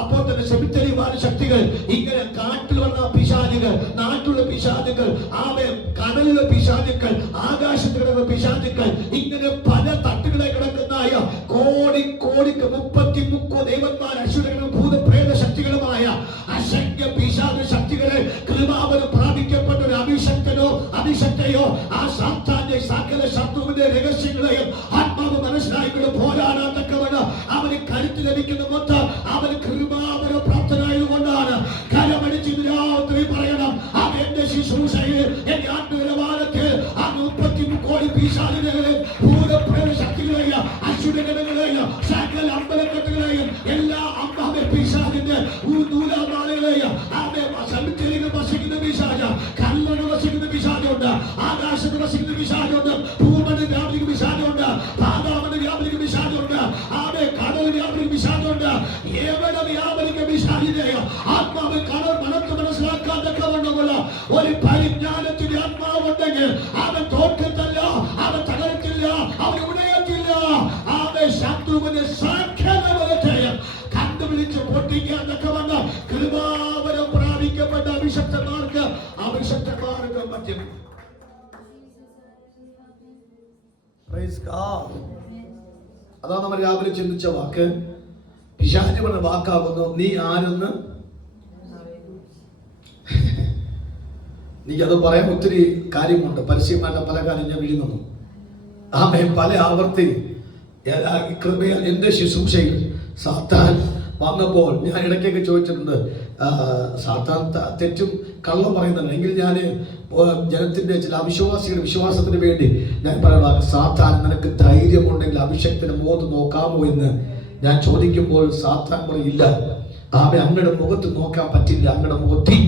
അപ്പോൾ തന്നെ സെമിത്തേരിവാണ് ശക്തികൾ, ഇങ്ങനെ കാട്ടിൽ വന്ന പിശാചുകൾ, നാട്ടിലുള്ള പിശാചുകൾ, കടലിലെ പിശാചുക്കൾ, ആകാശത്ത് കിടക്കുന്ന പിശാചുക്കൾ, ഇങ്ങനെ പല തട്ടുകളെ കിടക്കുന്നതായ കോടിക്ക് 33 ദേവന്മാർ അശ്വരങ്ങളും ഭൂതപ്രേത ശക്തികളുമായ അസംഖ്യ പിശാച് ശക്തികളെ കൃപാവനം പ്രാപിക്കപ്പെട്ട ഒരു അഭിഷക്തയോ ആ സാത്താന്റെ സകല ശത്രുവിന്റെ രഹസ്യങ്ങളെയും ആത്മാവ് മനസ്സിലായിക്കൊണ്ട് പോരാടാത്തക്കവണ്ണം അവന് കരുത്ത് ലഭിക്കുന്ന മൊത്തം അവന് കൃപാവന പ്രാപ്തനായതുകൊണ്ടാണ്. കരമടിച്ച് രാത്രി പറയണം, അവൻ എന്റെ ശുശ്രൂഷയിൽ എന്റെ ആത്മനിലവാരത്തിൽ ആ 33 കോടി പിശാചുകളെയും ഭൂതപ്രേത ശക്തികളെയും അശുദ്ധങ്ങളെയും സകല അമ്പലക്കെട്ടുകളെയും എല്ലാ അമ്മാവെ പിശാചിന്റെ നൂലാമാലകളെയും സെമിത്തേരിയിൽ വസിക്കുന്ന പിശാച, കല്ലറ വസിക്കുന്ന പിശാചുണ്ട്, ആകാശത്ത് വസിക്കുന്ന പിശാചുണ്ട്, ഭൂമന് വ്യാപരിക്കുന്ന പിശാചുണ്ട്, പാതാളന് വ്യാപരിക്കുന്ന പിശാചുണ്ട്, കടൽ വ്യാപരിക്കുന്ന പിശാചുണ്ട്. എവിടെ വ്യാപരിക്കുന്ന പിശാചിനെയോ ആത്മാവ് കടൽ മനത്ത് മനസ്സിലാക്കാതൊക്കെ വണ്ണമുള്ള ഒരു പരിജ്ഞാനത്തിന്റെ ആത്മാവുണ്ടെങ്കിൽ അവൻ തോൽക്കത്തില്ല, അവൻ തകർക്കില്ല, അവൻ ഉടയത്തില്ല. അവൻ ശത്രുവിന്റെ സാഖ്യതയും കണ്ടുപിടിച്ച് പൊട്ടിക്കാതൊക്കെ വന്ന കൃപാവരം പ്രാപിക്കപ്പെട്ട അഭിഷക്തന്മാർക്ക് പറ്റും. അതാണ് നമ്മൾ രാവിലെ ചിന്തിച്ച വാക്ക്. പിശാച് പറഞ്ഞ വാക്കാകുന്നു നീ ആരെന്ന്. എനിക്കത് പറയാൻ ഒത്തിരി കാര്യമുണ്ട്. പരസ്യമായിട്ട് പല കാര്യം ഞാൻ വിഴുങ്ങുന്നു. പല ആവർത്തി കൃപയാൽ എൻ്റെ ശുശ്രൂഷയിൽ സാത്താൻ വന്നപ്പോൾ ഞാൻ ഇടയ്ക്കൊക്കെ ചോദിച്ചിട്ടുണ്ട്, സാത്താൻ തെറ്റും കള്ളം പറയുന്നുണ്ട് എങ്കിൽ ഞാൻ ജനത്തിൻ്റെ ചില അവിശ്വാസികളുടെ വിശ്വാസത്തിന് വേണ്ടി ഞാൻ പറയുക, സാത്താൻ നിനക്ക് ധൈര്യമുണ്ടെങ്കിൽ അഭിഷക്തിന്റെ മുഖത്ത് നോക്കാമോ എന്ന് ഞാൻ ചോദിക്കുമ്പോൾ സാത്താൻ പറയില്ല, അങ്ങയുടെ മുഖത്ത് നോക്കാൻ പറ്റില്ല, അങ്ങയുടെ മുഖത്തി.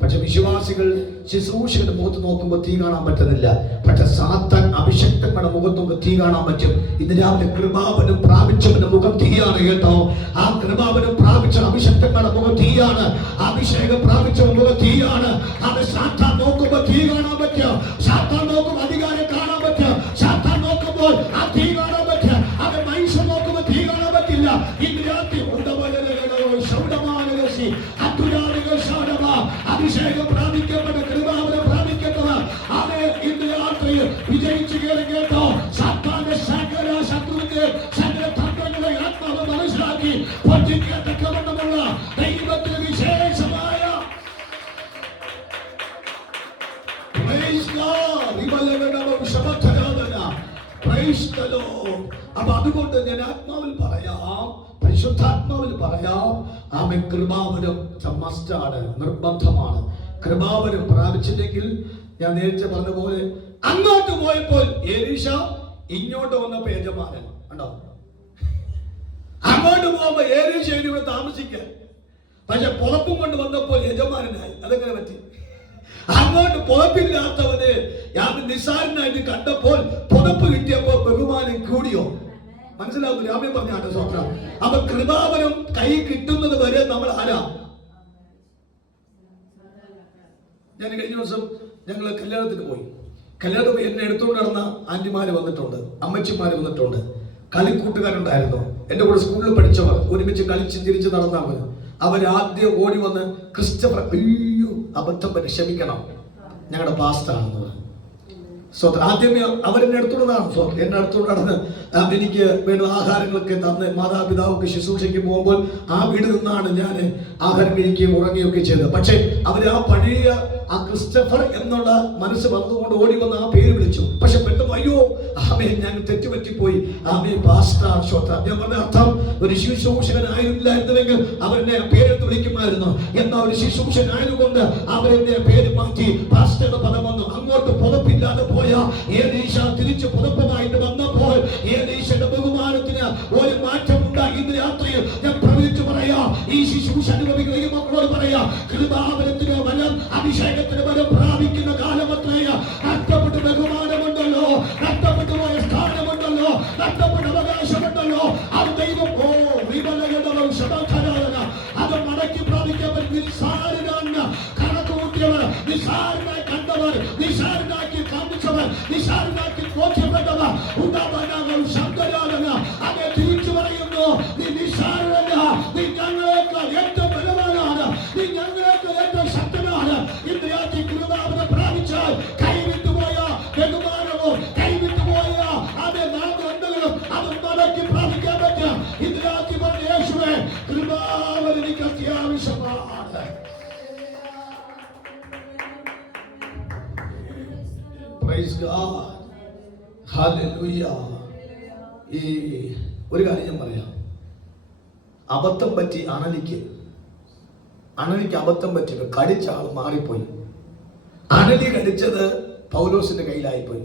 പക്ഷെ വിശ്വാസികൾ ശുശ്രൂഷകരുടെ മുഖത്ത് നോക്കുമ്പോൾ തീ കാണാൻ പറ്റുന്നില്ല. പക്ഷെ സാത്താൻ അഭിഷക്തങ്ങളുടെ മുഖത്ത് നോക്കി തീ കാണാൻ പറ്റും. ഇന്ന് രാവിലെ കൃപാവനം പ്രാപിച്ചവന്റെ മുഖം തീയാണ് കേട്ടോ. ആ കൃപാവനം പ്രാപിച്ച അഭിഷക്തങ്ങളുടെ മുഖം തീയാണ്. അഭിഷേകം പ്രാപിച്ച മുഖം തീയാണ്. അത് സാത്താൻ നോക്കുമ്പോൾ തീ കാണാൻ പറ്റുക, സാത്താൻ നോക്കുമ്പോൾ അധികാരം കാണാൻ പറ്റുക, സാത്താൻ നോക്കുമ്പോൾ ആ തീ കാണാൻ പറ്റുക. അത് മനുഷ്യൻ നോക്കുമ്പോൾ തീ കാണാൻ പറ്റില്ല. ഇന്ന് രാത്രി അഭിഷേകം പ്രാപിക്കപ്പെട്ട കൃപാവനം പ്രാപിക്കേണ്ടത് അത് ഇന്ന് രാത്രി വിജയിച്ചു കയറി കേട്ടോ. സാത്താന്റെ സകല ശത്രുവിന്റെ സകല തന്ത്രങ്ങളെ ആത്മാവ് മനസ്സിലാക്കി പൊട്ടിക്കേണ്ടവണ്ണമുള്ള ദൈവത്തിന് വിശേഷമായ അപ്പൊ അതുകൊണ്ട് ഞാൻ ആത്മാവിൽ പറയാം, പരിശുദ്ധാത്മാവിൽ പറയാം, ആമേൻ, കൃപാവനം മസ്റ്റാണ്, നിർബന്ധമാണ്. കൃപാവനം പ്രാപിച്ചില്ലെങ്കിൽ ഞാൻ നേരത്തെ പറഞ്ഞ പോലെ അങ്ങോട്ട് പോയപ്പോൾ എലീശ, ഇങ്ങോട്ട് വന്നപ്പോ യജമാനൻ ഉണ്ടോ. അങ്ങോട്ട് പോകുമ്പോ എലീശ ഇവിടെ താമസിക്കാൻ, പക്ഷെ പുറപ്പും കൊണ്ട് വന്നപ്പോൾ യജമാനായി. അതെങ്ങനെ പറ്റി? അങ്ങോട്ട് പുറപ്പില്ലാത്തവന് ഞാൻ നിസ്സാരനായിട്ട് കണ്ടപ്പോൾ പുറപ്പ് കിട്ടിയപ്പോ ബഹുമാനം കൂടിയോ? മനസ്സിലാവുന്നു? രാമൻ പറഞ്ഞാട്ടെ സ്വത്രം. അപ്പൊ കൃപാവനം കൈ കിട്ടുന്നത് വരെ നമ്മൾ ആരാ? ഞാൻ കഴിഞ്ഞ ദിവസം ഞങ്ങൾ കല്യാണത്തിന് പോയി. കല്യാണത്തിന് എന്നെ എടുത്തുകൊണ്ട് നടന്ന ആന്റിമാര് വന്നിട്ടുണ്ട്, അമ്മച്ചിമാര് വന്നിട്ടുണ്ട്, കളിക്കൂട്ടുകാരുണ്ടായിരുന്നു, എന്റെ കൂടെ സ്കൂളിൽ പഠിച്ചവർ, ഒരുമിച്ച് കളിച്ച് തിരിച്ച് നടന്നവർ. അവരാദ്യം ഓടി വന്ന് ക്രിസ്റ്റഫർ, അയ്യോ അബദ്ധം പറ്റി, ക്ഷമിക്കണം, ഞങ്ങളുടെ പാസ്റ്റാണെന്ന് പറഞ്ഞു. ആദ്യമേ അവരെന്നെ എടുത്തുകൊണ്ടാണ് എന്നെ അടുത്തുകൊണ്ട് നടന്ന് എനിക്ക് വേണ്ട ആഹാരങ്ങളൊക്കെ തന്ന് മാതാപിതാവൊക്കെ ശുശ്രൂഷയ്ക്ക് പോകുമ്പോൾ ആ വീട് നിന്നാണ് ഞാൻ ആഹാരം കഴിക്കുകയും ഉറങ്ങുകയൊക്കെ ചെയ്തത്. പക്ഷെ അവർ ആ പഴയ ആ ക്രിസ്റ്റഫർ എന്നുള്ള മനസ്സ് വന്നുകൊണ്ട് ഓടി വന്ന് ആ പേര് വിളിച്ചു. പക്ഷെ പെട്ടെന്ന് അയ്യോ ആമേ ഞാൻ തെറ്റുപറ്റിപ്പോയി, ആമേ പാസ്റ്റർ ഷോട്ട. ഞാൻ പറഞ്ഞ അർത്ഥം ഒരു ശുശ്രൂഷകനായിരുന്നില്ലായിരുന്നുവെങ്കിൽ അവരെന്നെ പേരെടുത്ത് വിളിക്കുമായിരുന്നു. എന്നാൽ ഒരു ശുശ്രൂഷകനായതുകൊണ്ട് അവരെന്നെ പേര് മാറ്റി പാസ്റ്റർ എന്ന പദം വന്നു. അങ്ങോട്ട് പുതപ്പില്ലാതെ പോയ ഏലീശ തിരിച്ച് പുതപ്പമായിട്ട് വന്നപ്പോൾ ഏലീശയുടെ ബഹുമാനത്തിന് ഒരു മാറ്റം ഉണ്ടായി. ഇന്ന് രാത്രിയിൽ ഞാൻ പ്രവചിച്ചു പറയാം, ഈ ശുശ്രൂഷ അനുഭവിക്കുന്ന ഈ മക്കളോട് പറയാം, കൃപാവനത്തിന് ബലം, അഭിഷേകത്തിന് ബലം പ്രാപിക്കുന്ന കാലമത്രയ. നഷ്ടപ്പെട്ട ബഹുമാനമുണ്ടല്ലോ, നഷ്ടപ്പെട്ടു പോയ സ്ഥാനമുണ്ടല്ലോ, നഷ്ടപ്പെട്ട അവകാശമുണ്ടല്ലോ, അത് ദൈവം അത് മടക്കി പ്രാപിക്കാൻ നിസ്സാരനാണ്. കണക്ക് കൂട്ടിയവർ, നിസ്സാരനായി കണ്ടവർ, നിസ്സാരനാക്കി കാണിച്ചവർ, നിസ്സാരനാക്കി ബോധ്യപ്പെട്ടവർ ഉണ്ടാവാനാകും ശബ്ദരാധന. അതെ തിരിച്ചു പറയുന്നു, നീ നിസ്സാരനല്ല, നീ ഞങ്ങളേക്കാൾ ഏറ്റവും ബലവാനാണ്, നീ ഞങ്ങളേക്കാൾ ഏറ്റവും ശക്തനാണ്. ഇന്ന് രാത്രി കൃപാവനം പ്രാപിച്ചാൽ കൈവിട്ടുപോയ ബഹുമാനമോ കൈവിട്ടുപോയ അതേ നാമങ്ങളും അത് മടക്കി പ്രാപിക്കാൻ പറ്റും. ഇന്ന് രാത്രി പറഞ്ഞ യേശുവേ, കൃപാവനം എനിക്ക് അത്യാവശ്യമാണ്. Praise God. Hallelujah. ഈ ഒരു കാര്യം ഞാൻ പറയാം, അബദ്ധം പറ്റി അണലിക്ക് അബദ്ധം പറ്റി കടിച്ച ആൾ മാറിപ്പോയി. അണലി കടിച്ചത് പൗലോസിന്റെ കയ്യിലായിപ്പോയി.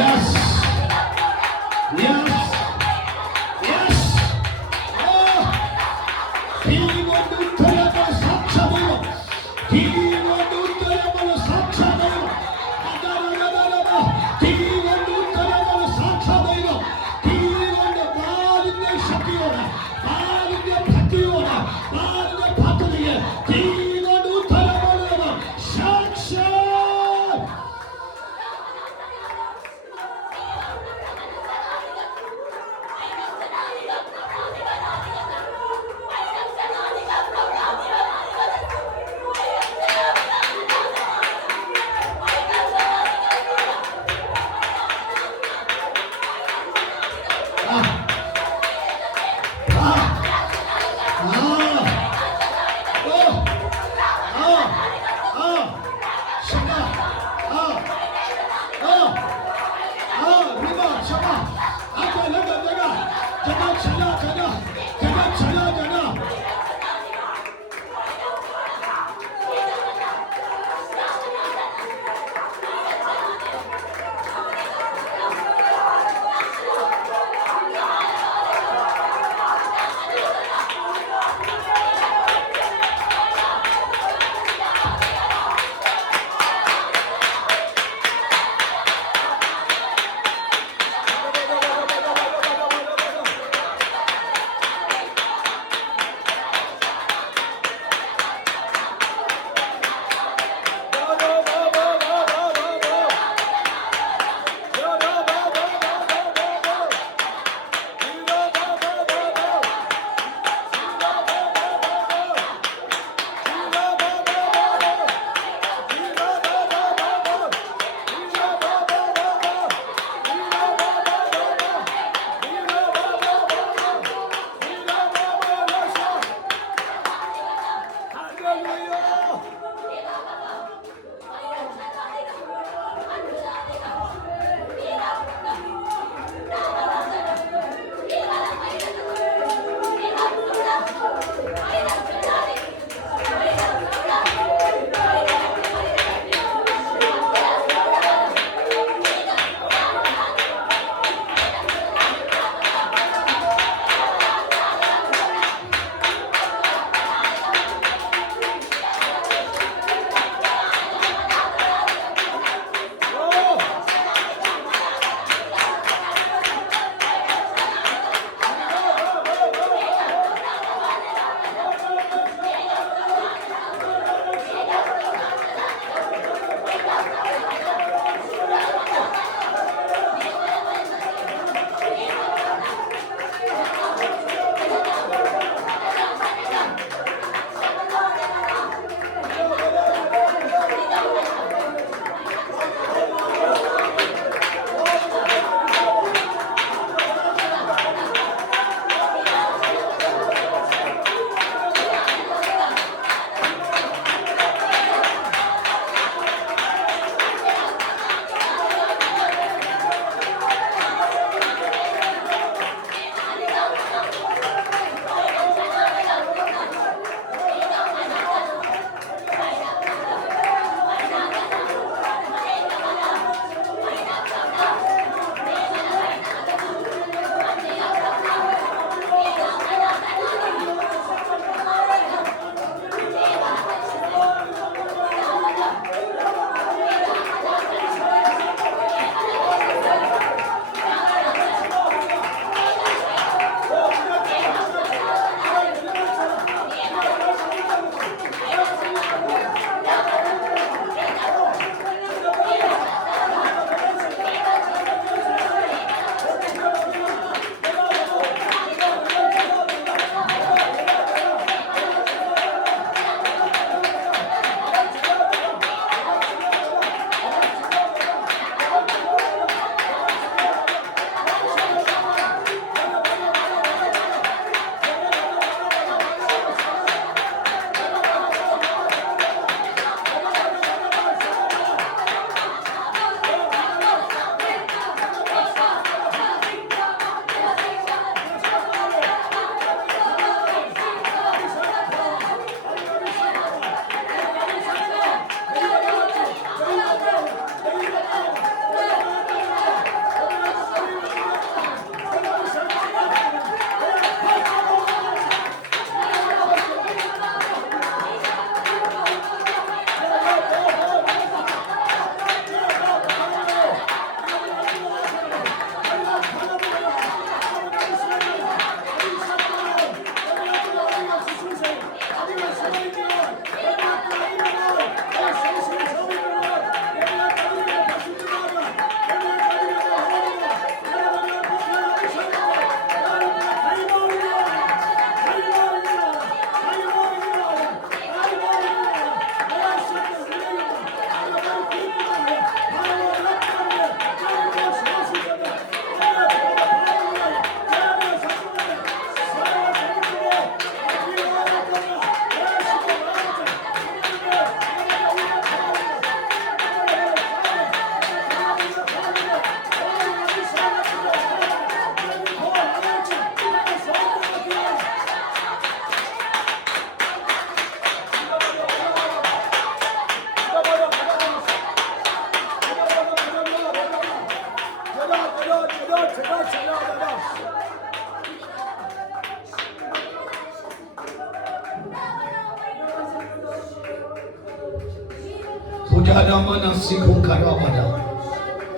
Yes. Yes. Yes. Oh. തീ കൊണ്ട് ഉത്തരമുള്ള സാക്ഷാദൈവം. തീ കൊണ്ട് ഉത്തരമുള്ള സാക്ഷാദൈവം. തീ കൊണ്ട് ഉത്തരമുള്ള സാക്ഷാദൈവം. തീ കൊണ്ട് ബാലിന്റെ ശക്തിയോട്, ബാലിന്റെ ഭക്തിയോട്, ബാലിന്റെ പദ്ധതിയെ തീ കൊണ്ട് ഉത്തരമുള്ള സാക്ഷാൽ.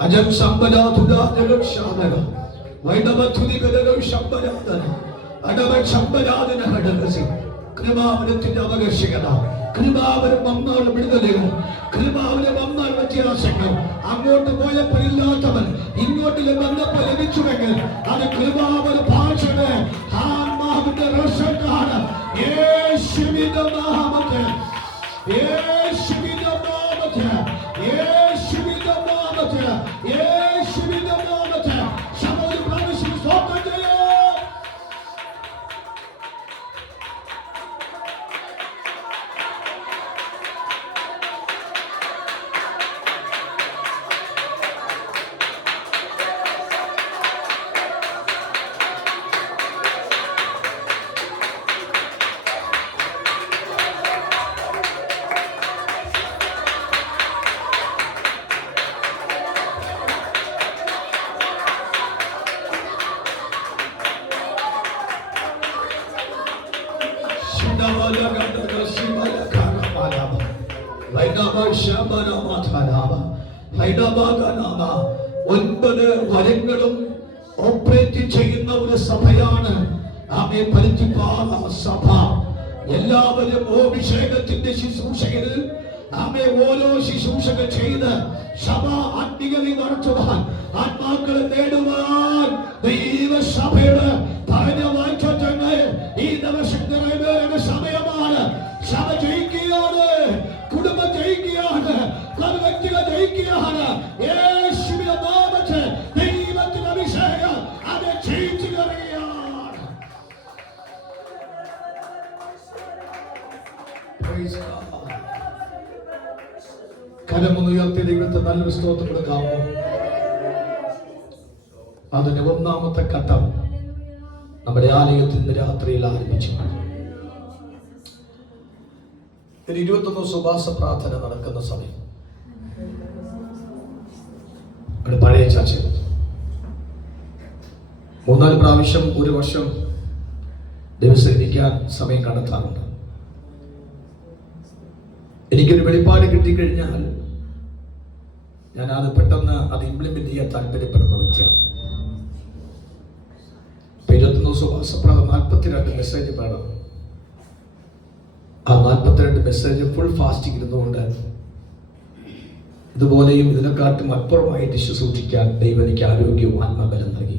അജം സമ്പരാതുദാനക്ഷാമന വൈദവതുദികദശമ്പരാദന അടവക്ഷമ്പരാദനഹടകസി കൃപാവനത്തിന്റെ അവകാശികത കൃപാവനം വന്നാൽ വിടുതലുകൾ കൃപാവനം വന്നാൽ വ്യത്യാസങ്ങൾ അങ്ങോട്ട് പോയപ്പോൾ ഇല്ലാത്തവൻ ഇങ്ങോട്ട് വന്നപ്പോൾ ലഭിച്ചുവെങ്കിൽ അത് കൃപാവന ഭാഷയുടെ ആത്മാവിന്റെ രക്ഷക്കാണ് യേശുവിന്റെ നാമത്തിൽ യേശുവിന്റെ നാമത്തിൽ യേശുവിന്റെ നാമത്തിൽ യേശുവിന്റെ നാമത്തിൽ സകല പ്രാവശ്യം സ്തോത്രം ചെയ്യാം. ഒൻപത് വരങ്ങളും ഓപ്പറേറ്റ് ചെയ്യുന്ന ഒരു സഭയാണ് പരുത്തിപ്പാറ സഭ. എല്ലാവരും അഭിഷേകത്തിന്റെ ശുശ്രൂഷകളിൽ ഓരോ ശുശ്രൂഷകൾ ചെയ്ത് സഭ ആത്മീയതയെ നടത്തുവാൻ ആത്മാക്കളെ നേടുവാൻ ദൈവസഭയുടെ പറഞ്ഞ വാക്യങ്ങൾ ഈ ദിവസം നിറവേറുന്ന സമയമാണ്. സഭ ജയിക്കുകയാണ്, കുടുംബം ജയിക്കുകയാണ്, വ്യക്തികൾ ജയിക്കുകയാണ്. യേശുവിന്റെ നാമത്തിൽ ദൈവത്തിന്റെ അഭിഷേകം അത് ജയിച്ചു കയറുകയാണ്. കരമൊന്നുയർത്തി ദൈവത്തെ നല്ലൊരു സ്തോത്രം കൊടുക്കാമോ? അതിന്റെ ഒന്നാമത്തെ ഘട്ടം നമ്മുടെ ആലയത്തിൽ നിന്ന് രാത്രിയിൽ ആരംഭിച്ചു. 21 ദിവസം ഉപവാസ പ്രാർത്ഥന നടക്കുന്ന സമയം പഴയ ചർച്ച 3-4 പ്രാവശ്യം ഒരു വർഷം ദിവസം ഇരിക്കാൻ സമയം കണ്ടെത്താറുണ്ട്. എനിക്കൊരു വെളിപ്പാട് കിട്ടിക്കഴിഞ്ഞാൽ ഞാൻ അത് പെട്ടെന്ന് അത് ഇംപ്ലിമെന്റ് ചെയ്യാൻ താല്പര്യപ്പെടുന്ന വ്യക്തിയാണ്. 21 ദിവസം ഉപവാസപ്രാർത്ഥന 42 മെസ്സേജ് വേണം. ആ 42 മെസ്സേജ് ഫുൾ ഫാസ്റ്റിംഗ് ഇരുന്നുകൊണ്ട് ഇതുപോലെയും ഇതിനെക്കാട്ടും അപ്പുറമായിട്ട് ശുശ്രൂഷിക്കാൻ ദൈവം എനിക്ക് ആരോഗ്യവും ആത്മബലം നൽകി.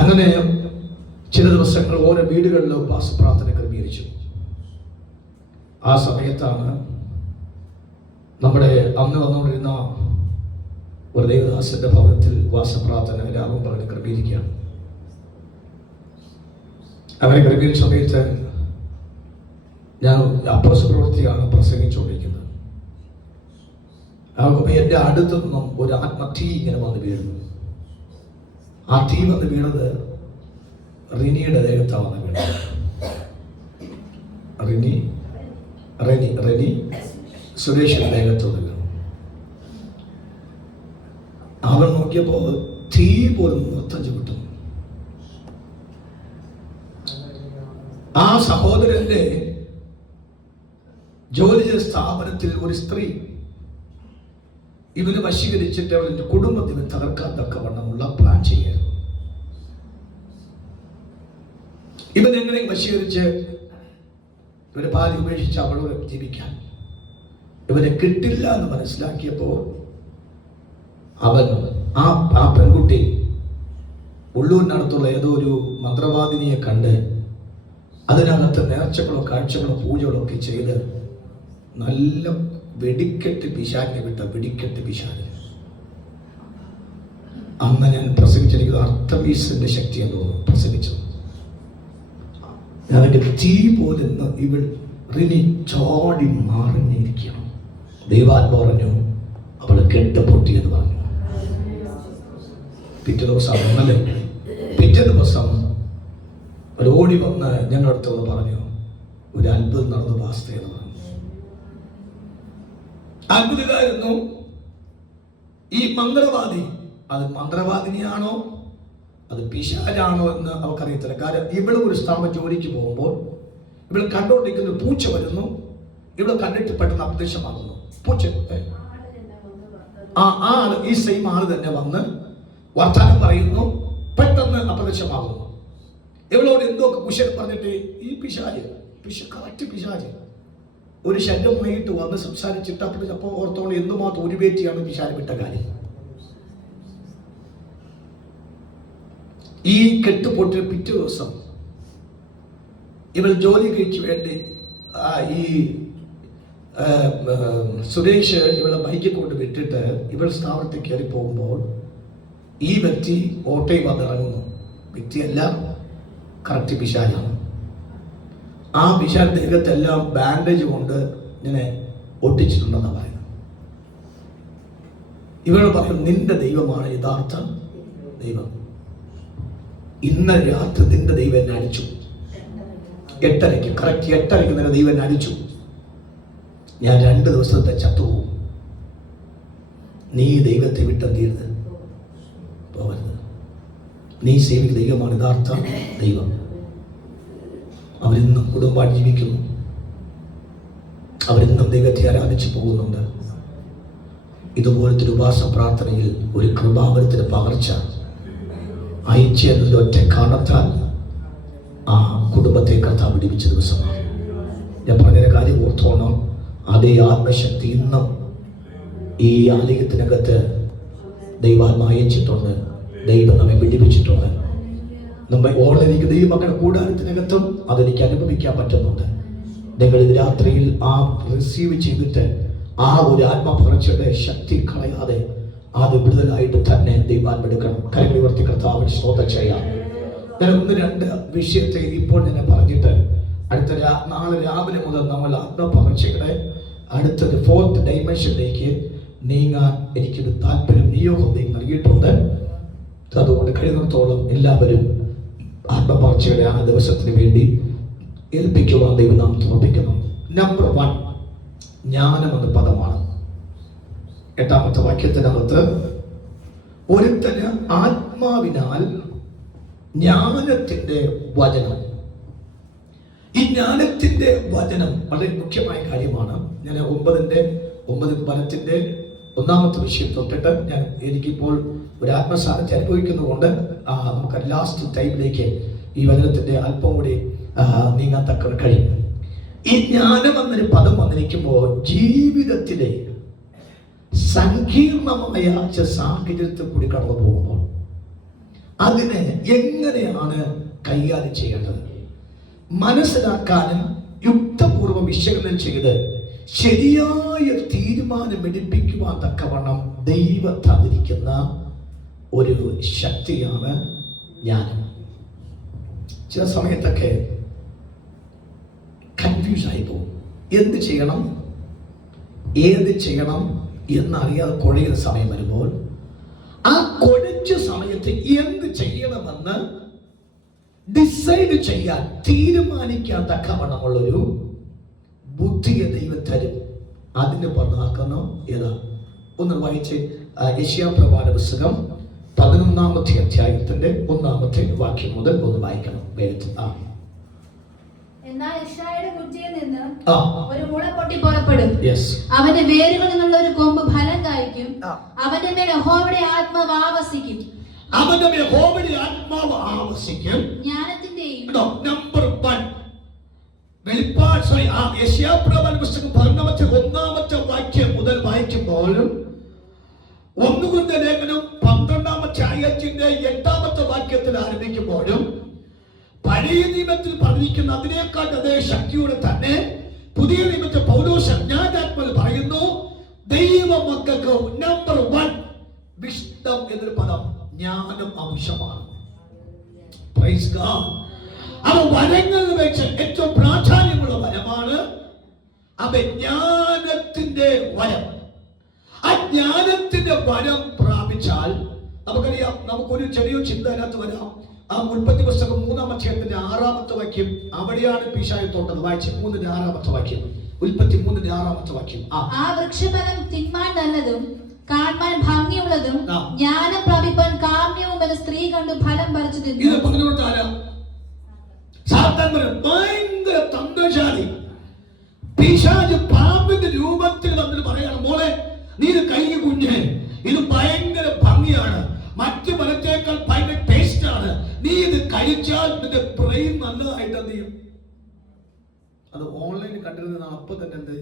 അങ്ങനെ ചില ദിവസങ്ങൾ ഓരോ വീടുകളിലും ഉപവാസ പ്രാർത്ഥന ക്രമീകരിച്ചു. ആ സമയത്താണ് നമ്മുടെ അന്ന് വന്നുകൊണ്ടിരുന്ന ഒരു ദേവദാസന്റെ ഭവനത്തിൽ ഉപവാസ പ്രാർത്ഥന രാവും പറഞ്ഞ് ക്രമീകരിക്കുകയാണ്. അങ്ങനെ ക്രമീകരിച്ച സമയത്ത് ഞാൻ അപ്പോസ്തല പ്രവൃത്തിയാണ് പ്രസംഗിച്ചുകൊണ്ടിരിക്കുന്നത്. എന്റെ അടുത്തു നിന്നും ഒരു ആത്മതീ ഇങ്ങനെ വന്ന് വീഴുന്നു. ആ തീ വന്ന് വീണത് റിനിയുടെ ദേഹത്താണ് വന്ന് വീണത്. റെനി സുരേഷിന്റെ ദേഹത്ത് വന്ന് വീണു. അവൻ നോക്കിയപ്പോ തീ പോലും നൃത്തം ചുട്ടും. ആ സഹോദരന്റെ ജോലി ചെയ്ത സ്ഥാപനത്തിൽ ഒരു സ്ത്രീ ഇവന് വശീകരിച്ചിട്ട് അവരുടെ കുടുംബത്തിന് തകർക്കാൻ തക്കവണ്ണമുള്ള പ്ലാൻ ചെയ്യുക. ഇവൻ എങ്ങനെ വശീകരിച്ച് ഇവരെ ഭാര്യ ഉപേക്ഷിച്ച് അവളോട് ജീവിക്കാൻ ഇവനെ കിട്ടില്ല എന്ന് മനസ്സിലാക്കിയപ്പോൾ അവൻ ആ പെൺകുട്ടി ഉള്ളൂരിനടുത്തുള്ള ഏതോ ഒരു മന്ത്രവാദിനിയെ കണ്ട് അതിനകത്ത് നേർച്ചകളോ കാഴ്ചകളോ പൂജകളോ ഒക്കെ ചെയ്ത് നല്ല വെടിക്കെട്ട് പിശാചിനെ വിട്ട വെടിക്കെട്ട് പിശാചിന്. അന്ന് ഞാൻ പ്രസംഗിച്ചിരിക്കുന്നത് അർത്തമീസിന്റെ ശക്തി എന്ന് പ്രസംഗിച്ചു. ഞാനൊക്കെ തീ പോലെ ഇവൾ റിനി ചാടി മാറിഞ്ഞിരിക്കണം. ദൈവാത്മ പറഞ്ഞു അവള് കെട്ട് പൊട്ടിയെന്ന് പറഞ്ഞു. പിറ്റേ ദിവസം അന്നല്ലേ പിറ്റേ ദിവസം ഓടി വന്ന് ഞങ്ങളുടെ അടുത്തുള്ള പറഞ്ഞു ഒരു അത്ഭുതം നടന്നു പാസ്റ്റേന്ന് പറഞ്ഞു. അത്ഭുതമായിരുന്നു. ഈ മന്ത്രവാദി അത് മന്ത്രവാദിനിയാണോ അത് പിശാചാണോ എന്ന് അവൾക്കറിയത്തില്ല. കാരണം ഇവള് ഒരു സ്ഥാപന ജോലിക്ക് പോകുമ്പോൾ ഇവൾ കണ്ടുകൊണ്ടിരിക്കുന്ന പൂച്ച വരുന്നു. ഇവള് കണ്ടിട്ട് പെട്ടെന്ന് അപ്രത്യക്ഷമാകുന്നു. ആ ആള്, ഈ സെയിം ആള് തന്നെ വന്ന് വർത്താനം പറയുന്നു, പെട്ടെന്ന് അപ്രത്യക്ഷമാകുന്നു. ഇവളോട് എന്തൊക്കെ കുശലം പറഞ്ഞിട്ട് ഈ കറക്റ്റ് പിശാച് ഒരു ശല്യമായിട്ട് വന്ന് സംസാരിച്ചിട്ട് അപ്പോൾ ഓർത്തോണ്ട് എന്തുമാത്രം ഒരു വേറ്റിയാണ് പിശാച് വിട്ട കാര്യം. ഈ കെട്ടുപൊട്ടിയ പിറ്റേ ദിവസം ഇവൾ ജോലി കഴിച്ച് വേണ്ടി ഈ സുരേഷ് ഇവളെ ബൈക്കിൽ കൊണ്ട് വിട്ടിട്ട് ഇവൾ സ്ഥാപനത്തിൽ കയറി പോകുമ്പോൾ ഈ വ്യക്തി ഓട്ടോയിൽ വന്നിറങ്ങുന്നു. വ്യക്തിയല്ല, കറക്റ്റ് പിശാചാണ്. ആ പിശാച് ദേഹത്തെല്ലാം ബാൻഡേജ് കൊണ്ട് ഇങ്ങനെ ഒട്ടിച്ചിട്ടുണ്ടെന്ന് പറയുന്നു. ഇവൾ പറയും, നിന്റെ ദൈവമാണ് യഥാർത്ഥ ദൈവം. ഇന്ന് രാത്രി നിന്റെ ദൈവം എന്നെ അടിച്ചു. 8:30 കറക്റ്റ് 8:30 നിന്റെ ദൈവം എന്നെ അടിച്ചു. ഞാൻ 2 ദിവസത്തെ ചത്തുപോകും. നീ ദൈവത്തെ വിട്ടെന്തിരുത് പോകരുത്. നീ സേവിക്കുന്ന ദൈവമാണ് യഥാർത്ഥ ദൈവം. അവരിന്നും കുടുംബമായിട്ട് ജീവിക്കുന്നു. അവരിന്നും ദൈവത്തെ ആരാധിച്ചു പോകുന്നുണ്ട്. ഇതുപോലത്തെ ഒരു ഉപവാസ പ്രാർത്ഥനയിൽ ഒരു കൃപാവരത്തിന് പകർച്ച അയച്ചതിൽ ഒറ്റ കാരണത്താൽ ആ കുടുംബത്തെ കർത്താവ് വിടിവിച്ച ദിവസമാണ്. ഞാൻ പറഞ്ഞ കാര്യം ഓർത്തോണം. അതേ ആത്മശക്തി ഇന്നും ഈ ആലയത്തിനകത്ത് ദൈവാത്മ അയച്ചിട്ടുണ്ട്. ദൈവം നമ്മെ വിടിവിച്ചിട്ടുണ്ട്. നമ്മെ ഓർമ്മ ദൈവമക്കളുടെ കൂടാരത്തിനകത്തും അതെനിക്ക് അനുഭവിക്കാൻ പറ്റുന്നുണ്ട്. നിങ്ങൾ ഇത് രാത്രിയിൽ ആ റിസീവ് ചെയ്തിട്ട് ആ ഒരു ആത്മപകർച്ചയുടെ ശക്തി കളയാതെ അത് വിടുതലായിട്ട് തന്നെ ദൈവാത്മെടുക്കണം. കരങ്ങൾ ഉയർത്തി കർത്താവിന് സ്തോത്രം ചെയ്യാം. ഞാൻ 1-2 വിഷയത്തെ ഇപ്പോൾ ഞാൻ പറഞ്ഞിട്ട് അടുത്ത നാളെ രാവിലെ മുതൽ നമ്മൾ ആത്മപകർച്ചയുടെ അടുത്തൊരു 4th ഡൈമെൻഷനിലേക്ക് നീങ്ങാൻ എനിക്കൊരു താല്പര്യം, നിയോഗം നൽകിയിട്ടുണ്ട്. അതുകൊണ്ട് കഴിയുന്നിടത്തോളം എല്ലാവരും ആത്മപകർച്ചയുടെ ആ ദിവസത്തിന് വേണ്ടി ഏൽപ്പിക്കുവാൻ ദൈവം നാം തോന്നിക്കണം. നമ്പർ 1 ജ്ഞാനം എന്ന പദമാണ്. 8ാമത്തെ വാക്യത്തിനകത്ത് ഒരുത്തന് ആത്മാവിനാൽ ജ്ഞാനത്തിന്റെ വചനം. ഈ ജ്ഞാനത്തിന്റെ വചനം വളരെ മുഖ്യമായ കാര്യമാണ്. ഞാൻ 9 ഫലത്തിന്റെ 1ാമത്തെ വിഷയം തൊട്ടിട്ട് എനിക്കിപ്പോൾ ഒരു ആത്മസാന്നിധ്യം അനുഭവിക്കുന്നതുകൊണ്ട് നമുക്ക് ലാസ്റ്റ് ടൈമിലേക്ക് ഈ വചനത്തിന്റെ അല്പം കൂടി നീങ്ങാൻ തക്ക കഴിയും. ഈ ജ്ഞാനം എന്നൊരു പദം വന്നിരിക്കുമ്പോൾ ജീവിതത്തിലെ സങ്കീർണമായ സാഹചര്യത്തിൽ കൂടി കടന്നു പോകുമ്പോൾ അതിനെ എങ്ങനെയാണ് കൈകാര്യം ചെയ്യേണ്ടത് മനസ്സിലാക്കാനും യുക്തപൂർവ്വം വിശകലനം ചെയ്ത് ശരിയായ തീരുമാനം എടുപ്പിക്കുവാൻ തക്കവണ്ണം ദൈവം തന്നിരിക്കുന്ന ഒരു ശക്തിയാണ് ജ്ഞാനം. ചില സമയത്തൊക്കെ കൺഫ്യൂസ് ആയി പോകും. എന്ത് ചെയ്യണം, ഏത് ചെയ്യണം എന്നറിയാതെ കുഴയുന്ന സമയം വരുമ്പോൾ ആ കുഴച്ച സമയത്ത് എന്ത് ചെയ്യണമെന്ന് ഡിസൈഡ് ചെയ്യാൻ തീരുമാനിക്കാൻ തക്കവണ്ണമുള്ളൊരു ബുദ്ധിയെ ദൈവം തരും. അതിന് പറഞ്ഞാക്കുന്നു ഏതാ? ഒന്ന് വായിച്ച് യെശയ്യാ പുസ്തകം 11ാമത്തെ അധ്യായത്തിന്റെ 1ാമത്തെ വാക്യം മുതൽ ഒന്ന് വായിക്കണം വേഗത്തിൽ. എന്നാൽ യെശയ്യായുടെ കുറ്റിയിൽ നിന്ന് ഒരു മുള പൊട്ടി പുറപ്പെടും. അവന്റെ വേരുകളിൽ നിന്നുള്ള ഒരു കൊമ്പ് ഫലം കായ്ക്കും. അവന്റെ മേൽ യഹോവയുടെ ആത്മാവ് ആവസിക്കും. അവന്റെ മേൽ യഹോവയുടെ ആത്മാവ് ആവസിക്കും. ജ്ഞാനത്തിന്റെയും നമ്പർ 1 യെശയ്യാ പുസ്തകം 1ാമത്തെ വാക്യം മുതൽ വായിക്കുമ്പോഴും 1 കൊരിന്ത്യർ ലേഖനം 12ാമത്തെ അധ്യായത്തിന്റെ 8ാമത്തെ വാക്യത്തിൽ ആരംഭിക്കുമ്പോഴും പഴയ നിയമത്തിൽ പറഞ്ഞിരിക്കുന്ന അതിനേക്കാൾ അതേ ശക്തിയോടെ തന്നെ പുതിയ നിയമത്തിൽ പൗലോസ് അജ്ഞാനാത്മാവിൽ പറയുന്നു ദൈവ മക്കൾക്ക് നമ്പർ 1 വിശുദ്ധം എന്നൊരു പദം ജ്ഞാനം ആവശ്യമാണ്. Praise God. അവ വരങ്ങളിൽ വെച്ച് ഏറ്റവും പ്രാധാന്യമുള്ള വരമാണ് ജ്ഞാനത്തിന്റെ വരം. ആ ജ്ഞാനത്തിന്റെ വരം പ്രാപിച്ചാൽ നമുക്കറിയാം, നമുക്കൊരു ചെറിയ ചിന്ത അതിനകത്ത് വരാം. ആ ഉൽപ്പത്തി പുസ്തകം 3ാം അധ്യായത്തിന്റെ 6ാമത്തെ വാക്യം, അവിടെയാണ് പിശാച് തൊട്ടത്. വായിച്ച 3ന്റെ 6ാമത്തെ വാക്യം, ഉൽപ്പത്തി 3ന്റെ 6ാമത്തെ വാക്യം. ആ വൃക്ഷഫലം തിന്മാൻ നല്ലതും കാണാൻ ഭംഗിയുള്ളതും ജ്ഞാനം പ്രാപിപ്പാൻ കാമ്യവും എന്ന സ്ത്രീ കണ്ടു ഫലം പറിച്ചു തിന്നു. ഇത് പറഞ്ഞു കൊടുത്താലോ സാത്താൻ ഭയങ്കര തന്ത്രശാലി. പിശാച് പാമ്പിന്റെ രൂപത്തിൽ വന്നിട്ട് പറയണം നീ ഇത് കൈക്ക് കുഞ്ഞ്, ഇത് ഭയങ്കര ഭംഗിയാണ്, മറ്റു ഫലത്തേക്കാൾ ഭയങ്കര ടേസ്റ്റ് ആണ്, നീ ഇത് കഴിച്ചാൽ നിന്റെ ബ്രെയിൻ നല്ലതായിട്ട് എന്ത് ചെയ്യും? അത് ഓൺലൈനിൽ കണ്ടിരുന്ന അപ്പൊ തന്നെ എന്ത്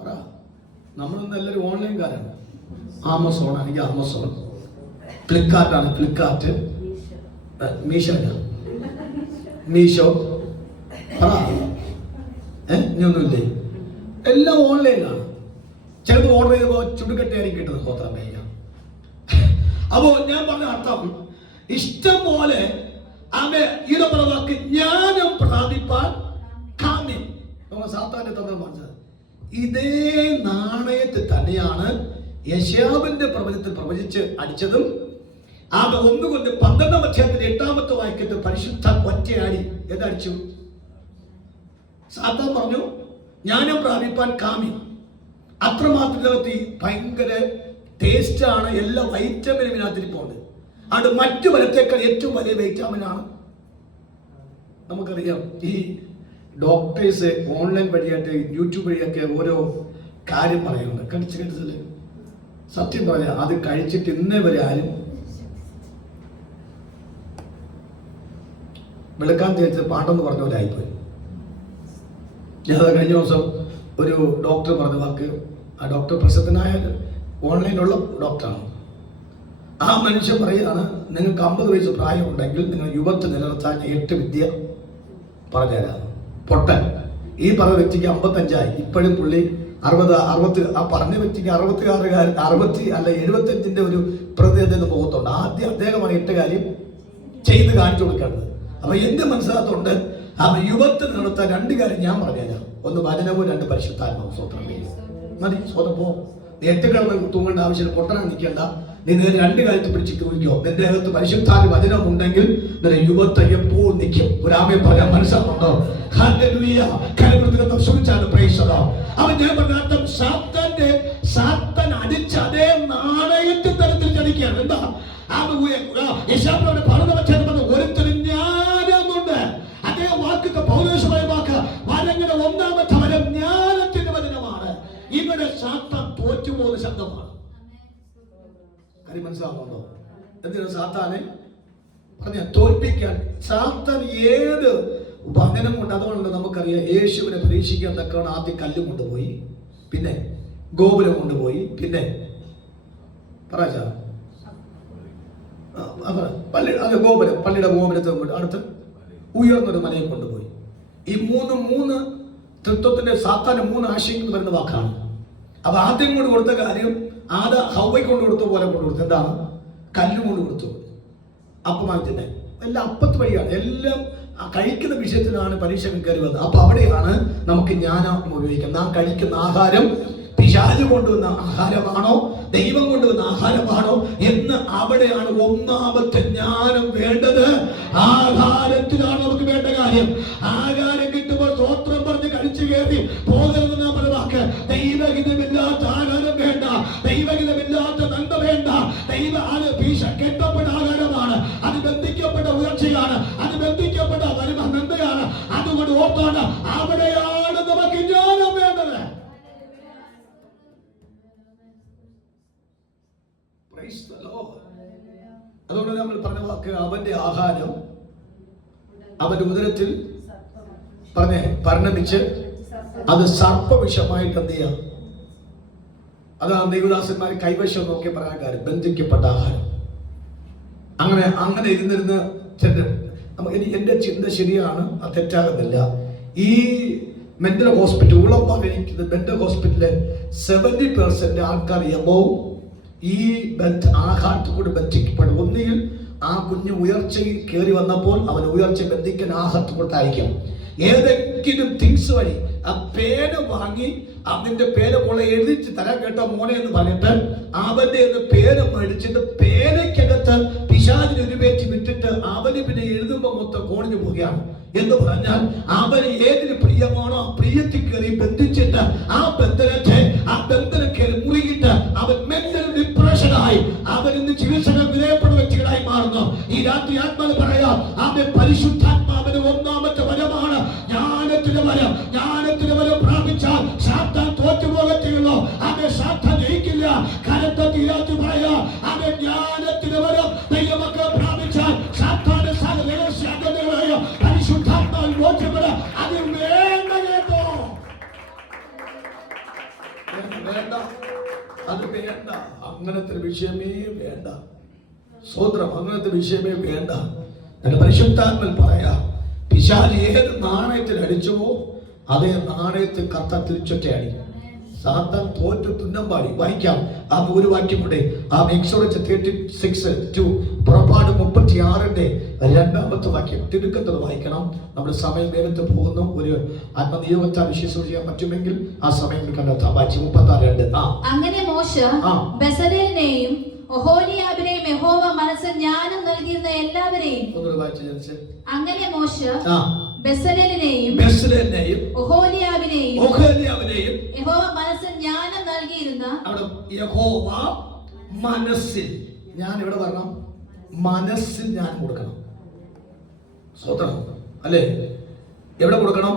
പറ. നമ്മളൊന്നും എല്ലാവരും ഓൺലൈൻകാരാണ്. ആമസോൺ ആണെങ്കിൽ ആമസോൺ, ഫ്ലിപ്കാർട്ട് ആണ് ഫ്ലിപ്കാർട്ട്, മീഷോ പറ. ഇനിയൊന്നുമില്ലേ? എല്ലാം ഓൺലൈനിലാണ്. ചിലത് ഓർഡർ ചെയ്തപ്പോ ചുടുകട്ടയായിരിക്കും കിട്ടുന്നത്. ഹോത്രം മേയ. അപ്പോ ഞാൻ പറഞ്ഞ അർത്ഥം, ഇഷ്ടം പോലെ വാക്ക് ജ്ഞാനം പ്രാപിപ്പാൻ കാമ്യം. നമ്മൾ സാത്താന്റെ തന്ത്രം പറഞ്ഞത് ഇതേ നാണയത്തിൽ തന്നെയാണ് യെശയ്യാവിന്റെ പ്രവചനത്തിൽ പ്രവചിച്ച് അടിച്ചതും. അത് ഒന്നുകൊണ്ട് 12-ാം അധ്യായത്തിന്റെ 8-ാമത്തെ വാക്യത്തിൽ പരിശുദ്ധ ഒറ്റയാടി എതടിച്ചു. സാത്താൻ പറഞ്ഞു ജ്ഞാനം പ്രാപിപ്പാൻ കാമ്യം. അത്രമാത്രം ഭയങ്കര ടേസ്റ്റ് ആണ്, എല്ലാ വൈറ്റമിനും ഇതിനകത്തിരിപ്പുണ്ട്. അത് മറ്റു ഫലത്തേക്കാൾ ഏറ്റവും വലിയ വൈറ്റാമിനാണ്. നമുക്കറിയാം ഈ ഡോക്ടേഴ്സ് ഓൺലൈൻ വഴിയായിട്ട് യൂട്യൂബ് വഴിയൊക്കെ ഓരോ കാര്യം പറയുന്നുണ്ട്. കടിച്ചില്ലേ? സത്യം പറയാം, അത് കഴിച്ചിട്ട് ഇന്നേ വരെ ആരും വെളുക്കാൻ തേച്ച് പാട്ടെന്ന് പറഞ്ഞ പോലെ ആയിപ്പോയി. ഞാനത് കഴിഞ്ഞ ദിവസം ഒരു ഡോക്ടർ പറഞ്ഞ വാക്ക്, ആ ഡോക്ടർ പ്രസിദ്ധനായ ഓൺലൈനിലുള്ള ഡോക്ടറാണ്. ആ മനുഷ്യൻ പറയുകയാണ്, നിങ്ങൾക്ക് 50 വയസ്സ് പ്രായമുണ്ടെങ്കിൽ നിങ്ങൾ യുവത്വം നിലനിർത്താൻ 8 വിദ്യ പറഞ്ഞുതരാം. പൊട്ടൻ ഈ പറഞ്ഞ വ്യക്തിക്ക് 55ആയി, ഇപ്പോഴും പുള്ളി 60 ആ പറഞ്ഞ വ്യക്തിക്ക് 66 75 ഒരു പ്രതിനിധി മുഖത്തുണ്ട്. ആദ്യം അദ്ദേഹമാണ് 8 കാര്യം ചെയ്ത് കാണിച്ചു കൊടുക്കേണ്ടത്. അപ്പൊ എന്ത് മനസ്സിലാകത്തോണ്ട് യുവത്വം നിലനിർത്താൻ 2 കാര്യം ഞാൻ പറഞ്ഞുതരാം. 1 വചനവും 2 പരിശുദ്ധാത്മാവും. സ്വതന്ത്രം മതി. സ്വതം പോ. നീ 8 കിടന്ന് തൂങ്ങേണ്ട ആവശ്യം, പൊട്ടനാ നിൽക്കേണ്ട. നീ 2 കാര്യത്തിൽ പിടിച്ച് കുറിക്കോ. നിന്റെ അകത്ത് പരിശുദ്ധാത്മ വചനം ഉണ്ടെങ്കിൽ നിന്റെ യുവത്വം എപ്പോഴും നിൽക്കും. ഒരു ആമേൻ പറയാൻ മനസ്സിലാകുന്നുണ്ടോ? ഹല്ലേലൂയ. കരങ്ങൾ ശ്രമിച്ചാണ് പ്രൈസലോ. അവൻ ഞാൻ പറഞ്ഞ സാത്താൻ അടിച്ച അതേ നാണയത്തിൽ തരത്തിൽ ചടിക്കുകയാണ്. എന്താ യെശയ്യാവിന്റെ 12-ാം അധ്യായം ഒരുത്തരം ജ്ഞാനമുണ്ട്. അതേ വാക്കൊക്കെ പൗലോസമായ വാക്ക് വരങ്ങളുടെ 1-ാമത്തെ വരം ജ്ഞാനത്തിന്റെ വചനമാണ്. ഇവിടെ സാത്താൻ തോറ്റുപോകുന്ന ശബ്ദമാണ്. കാര്യം മനസ്സിലാവുന്നുണ്ടോ? എന്തിനാ സാത്താനെ പറഞ്ഞ തോൽപ്പിക്കാൻ? സാത്താൻ ഏത് വചനം കൊണ്ട്, അതുകൊണ്ട് നമുക്കറിയാം യേശുവിനെ പരീക്ഷിക്കാൻ തക്കവണ്ണം ആദ്യം കല്ലും കൊണ്ടുപോയി, പിന്നെ ഗോപുരം കൊണ്ടുപോയി, പിന്നെ പള്ളിയുടെ ഗോപുരത്തെ അടുത്ത് ഉയർന്നൊരു മലയെ കൊണ്ടുപോയി. ഈ മൂന്ന് തൃത്വത്തിന്റെ സാത്താന് 3 ആശയങ്ങൾ വരുന്ന വാക്കാണ്. അപ്പൊ ആദ്യം കൊണ്ട് കൊടുത്ത കാര്യം ഹവ്വയ്ക്ക് കൊണ്ട് കൊടുത്ത പോലെ കൊണ്ട് കൊടുത്തു. എന്താണ്? കല്ലും കൊണ്ട് കൊടുത്തു. അപ്പമാറ്റിന്റെ എല്ലാം അപ്പത്ത് വഴിയാണ്. എല്ലാം കഴിക്കുന്ന വിഷയത്തിലാണ് പരീക്ഷകൾ കയറി വന്നത്. അപ്പൊ അവിടെയാണ് നമുക്ക് ജ്ഞാനം ഉപയോഗിക്കുന്നത്. നാം കഴിക്കുന്ന ആഹാരം പിശാച് കൊണ്ടുവന്ന ആഹാരമാണോ ദൈവം കൊണ്ടുവന്ന ആഹാരമാണോ എന്ന് അവിടെയാണ് 1-ാമത്തെ ജ്ഞാനം വേണ്ടത്. ആഹാരത്തിലാണ് നമുക്ക് വേണ്ട കാര്യം. ആഹാരം കിട്ടുമ്പോൾ സ്തോത്രം പറഞ്ഞ് കഴിച്ചു കയറി പോകരുതെന്ന് പറഞ്ഞ വാക്ക്. ദൈവഹിതമില്ലാത്ത ആഹാരം വേണ്ട, ദൈവഹിതമില്ലാത്ത നന്മ വേണ്ട. കെട്ടപ്പെട്ട ആഹാരമാണ്, അത് ബന്ധിക്കപ്പെട്ട ഉയർച്ചയാണ്, അത് ബന്ധിക്കപ്പെട്ട നന്മയാണ്. അതുകൊണ്ട് ഓർത്താണ് അവിടെയാണ് നമുക്ക് ജ്ഞാനം വേണ്ടത്. അതുകൊണ്ട് നമ്മൾ പറഞ്ഞ വാക്ക് അവന്റെ ആഹാരം അവന്റെ ഉദരത്തിൽ പരിണമിച്ച് അത് സർപ്പവിഷമായിട്ട് എന്ത് ചെയ്യാം? അതാണ് ദൈവദാസന്മാർ കൈവശം നോക്കി പറയാൻ കാര്യം. ബന്ധിക്കപ്പെട്ട ആഹാരം. അങ്ങനെ ഇരുന്നിരുന്ന് എന്റെ ചിന്ത ശരിയാണ്, അത് തെറ്റാകുന്നില്ല. ഈ മെന്റൽ ഹോസ്പിറ്റൽ ഉളമ്പായിരിക്കുന്ന മെന്റൽ ഹോസ്പിറ്റലിലെ 70% ആൾക്കാർ എബോവ് ഈ ആഹാരത്തിൽ കൂടെ ബന്ധിക്കപ്പെടും. ഒന്നുകിൽ ആ കുഞ്ഞ് ഉയർച്ചയിൽ കയറി വന്നപ്പോൾ അവൻ ഉയർച്ച ബന്ധിക്കാൻ ആഹാരത്തിൽ കൊടുത്തായിരിക്കാം. ഏതെങ്കിലും തിങ്സ് വഴി ആ പേന വാങ്ങി അതിന്റെ പേന പോലെ എഴുതിച്ച് തരാൻ കേട്ടോ മോനെ എന്ന് പറഞ്ഞിട്ട് അവന്റെ പേന മേടിച്ചിട്ട് പേനയ്ക്കകത്ത് പിശാചിനെ ഉരുവേറ്റി വിട്ടിട്ട് അവന് പിന്നെ എഴുതുമ്പോ മൊത്തം കോണിഞ്ഞു പോവുകയാണ്. എന്ന് പറഞ്ഞാൽ അവന് ഏതിന് പ്രിയമാണോ ആ പ്രിയത്തിൽ കയറി ബന്ധിച്ചിട്ട് ആ ബന്ധനം കയറി മുറുകിയിട്ട് അവൻ മെന്റൽ ഡിപ്രഷനായി അവൻ ഇന്ന് ചികിത്സകൾ വിധേയപ്പെടുന്ന വ്യക്തികളായി മാറുന്നു. ഈ രാത്രി ആത്മാവ് പറയാം, അവന്റെ പരിശുദ്ധാത്മാവിന് 1-ാമത്തെ വരമാണ് ജ്ഞാനത്തിന്റെ വരം. ജ്ഞാനത്തിന്റെ വരം പ്രാപിച്ചാൽ സാത്താൻ വേണ്ട, അത് വേണ്ട. അങ്ങനത്തെ വിഷയമേ വേണ്ട. സ്വതന്ത്രം, അങ്ങനത്തെ വിഷയമേ വേണ്ട. എന്റെ പരിശുദ്ധാത്മൽ പറയാ, പിശാച് ഏത് നാണയത്തിൽ അടിച്ചുവോ അതേ നാണയത്തിൽ കർത്താവ് തിരിച്ചൊറ്റയടി. സാത്താൻ തോറ്റു തുന്നമ്പാടി. വായിക്കാം ആ ഒരു വാക്യം കൂടെ. ആ എക്സോഡസ് 36:2, പുറപ്പാട് 36 രണ്ടാമത്തെ വാക്യം തിടുക്കത്തോടെ വായിക്കണം. നമ്മുടെ സമയം വേഗത്തിൽ പോകുന്നു. ഒരു ആത്മനിയോഗത്താൽ വിശ്വസിക്കാൻ പറ്റുമെങ്കിൽ ആ സമയം കണ്ടെത്താം. വായിച്ചു 36:2. അങ്ങനെ മോശെ ബെസലേലിനെയും ഒഹോലിയാബിനെയും യഹോവ മനസ്സിൽ ജ്ഞാനം നൽകിയിരുന്ന എല്ലാവരെയും അങ്ങനെ മോശെ ബെസലേലിനെയും ഒഹോലിയാബിനെയും യഹോവ മനസ്സിൽ ജ്ഞാനം നൽകിയിരുന്ന യഹോവ മനസ്സിൽ, ഞാൻ ഇവിടെ പറയണം, മനസ്സിൽ ഞാൻ കൊടുക്കണം. സ്വതന്ത്രം അല്ലേ? എവിടെ കൊടുക്കണം?